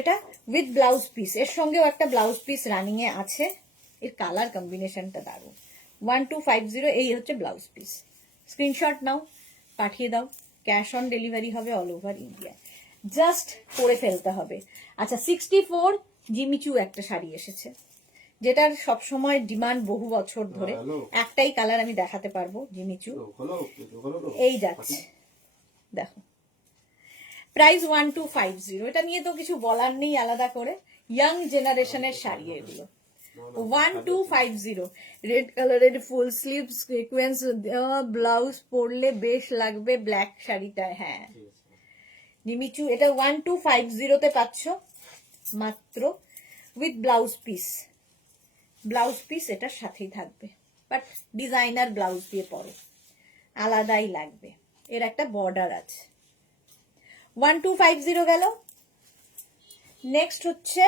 এটা উইথ ব্লাউজ পিস, এর সঙ্গেও একটা ব্লাউজ পিস রানিং এ আছে, এর কালার কম্বিনেশনটা দারুণ। 1250, এই হচ্ছে ব্লাউজ পিস, স্ক্রিনশট নাও, পাঠিয়ে দাও। ক্যাশ অন ডেলিভারি হবে অল ওভার ইন্ডিয়া, জাস্ট করে ফেলতে হবে। আচ্ছা 64 জিমিচু একটা শাড়ি এসেছে, যেটার সবসময় ডিমান্ড বহু বছর ধরে, একটাই কালার আমি দেখাতে পারবো জিমিচু, এই যাচ্ছে দেখো, প্রাইস 1250। এটা নিয়ে তো কিছু বলার নেই আলাদা করে, ইয়াং জেনারেশনের শাড়ি এগুলো। 1250, রেড কালারের ফুল স্লিভ সিকোয়েন্স ব্লাউজ পরলে বেশ লাগবে ব্ল্যাক শাড়িটা। হ্যাঁ জিমিচু, এটা 1250 পাচ্ছ মাত্র, with blouse piece. Blouse piece এটার সাথেই থাকবে, বাট ডিজাইনার ব্লাউজ দিয়ে পরে আলাদাই লাগবে। এর একটা বর্ডার আছে। 1250 গেল। নেক্সট হচ্ছে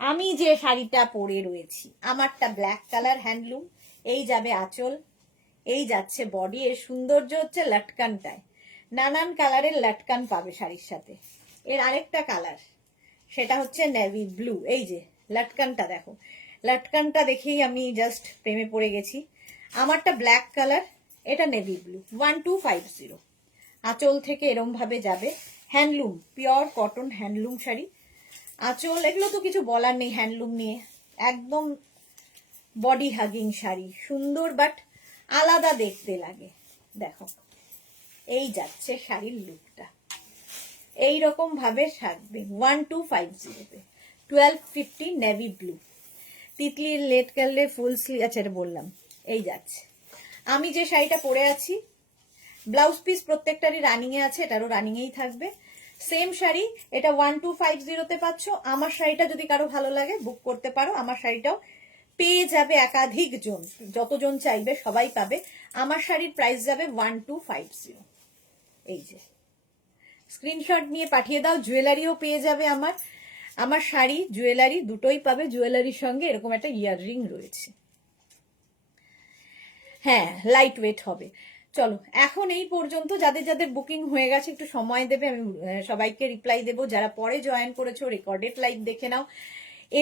আমি যে শাড়িটা পরে রয়েছি, আমারটা ব্ল্যাক কালার হ্যান্ডলুম, এই যাবে আঁচল, এই যাচ্ছে বডি। এর সৌন্দর্য হচ্ছে লটকানটায়, নানান কালারের লটকান পাবে শাড়ির সাথে। এর আরেকটা কালার, সেটা হচ্ছে নেভি ব্লু। এই যে লটকানটা দেখো, লটকানটা দেখেই আমি জাস্ট প্রেমে পড়ে গেছি। আমারটা ব্ল্যাক কালার, এটা নেভি ব্লু। 1250, আঁচল থেকে এরম ভাবে যাবে, handloom, pure cotton handloom sari. আঁচল এগুলো তো কিছু বলার নেই হ্যান্ডলুম নিয়ে, একদম বডি হাগিং শাড়ি, সুন্দর বাট আলাদা দেখতে লাগে। দেখো এই যাচ্ছে শাড়ির লুকটা, এইরকম ভাবে থাকবে 1250-তে। 1250 নেভি ব্লু, তিতলি লেট কালারে ফুল স্লিভ। আচ্ছা এটা বললাম। এই যাচ্ছে আমি যে শাড়িটা পরে আছি, ব্লাউজ পিস প্রত্যেকটারই রানিং এ আছে, এটারও রানিং এই থাকবে। সেম শাড়ি, এটা 1250-তে পাচ্ছ। আমার শাড়িটা যদি কারো ভালো লাগে বুক করতে পারো, আমার শাড়িটাও পেয়ে যাবে একাধিক জন, যতজন চাইবে সবাই পাবে। আমার শাড়ির প্রাইস যাবে 1250। এই যে স্ক্রিনশট নিয়ে পাঠিয়ে দাও। জুয়েলারিও পেয়ে যাবে, আমার শাড়ি জুয়েলারি দুটোই পাবে। জুয়েলারির সঙ্গে এরকম একটা ইয়াররিং রয়েছে, হ্যাঁ লাইট ওয়েট হবে। চলো এখন এই পর্যন্ত। যাদের যাদের বুকিং হয়ে গেছে একটু সময় দেবে, আমি সবাইকে রিপ্লাই দেবো। যারা পরে জয়েন করেছো রেকর্ডেড লাইভ দেখে নাও,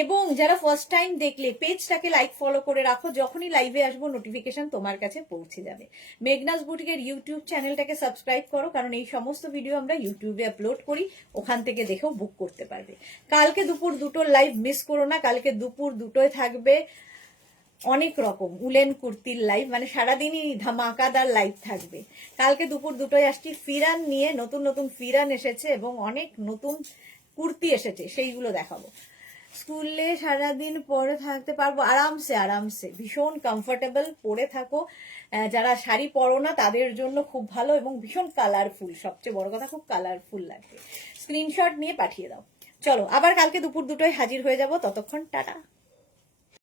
এবং যারা ফার্স্ট টাইম দেখলে পেজটাকে লাইক ফলো করে রাখো, যখনই লাইভে আসবো নোটিফিকেশন তোমার কাছে পৌঁছে যাবে। মেঘনাস বুটিকের ইউটিউব চ্যানেলটাকে সাবস্ক্রাইব করো, কারণ এই সমস্ত ভিডিও আমরা ইউটিউবে আপলোড করি, ওখান থেকে দেখেও বুক করতে পারবে। কালকে দুপুর 2টোর লাইভ মিস করো না, কালকে দুপুর 2টোয় থাকবে অনেক রকম উলেন কুর্তির লাইভ, মানে সারাদিনই ধামাকাদার লাইভ থাকবে। কালকে দুপুর 2টোয় আসছি ফিরান নিয়ে, নতুন নতুন ফিরান এসেছে এবং অনেক নতুন কুর্তি এসেছে, সেইগুলো দেখাবো। স্কুলে সারাদিন পরে থাকতে পারবো আরামসে আরামসে, ভীষণ কমফোর্টেবল, পরে থাকো। যারা শাড়ি পরো না তাদের জন্য খুব ভালো, এবং ভীষণ কালারফুল, সবচেয়ে বড় কথা খুব কালারফুল লাগবে। স্ক্রিনশট নিয়ে পাঠিয়ে দাও। চলো আবার কালকে দুপুর 2টোয় হাজির হয়ে যাব, ততক্ষণ টাটা।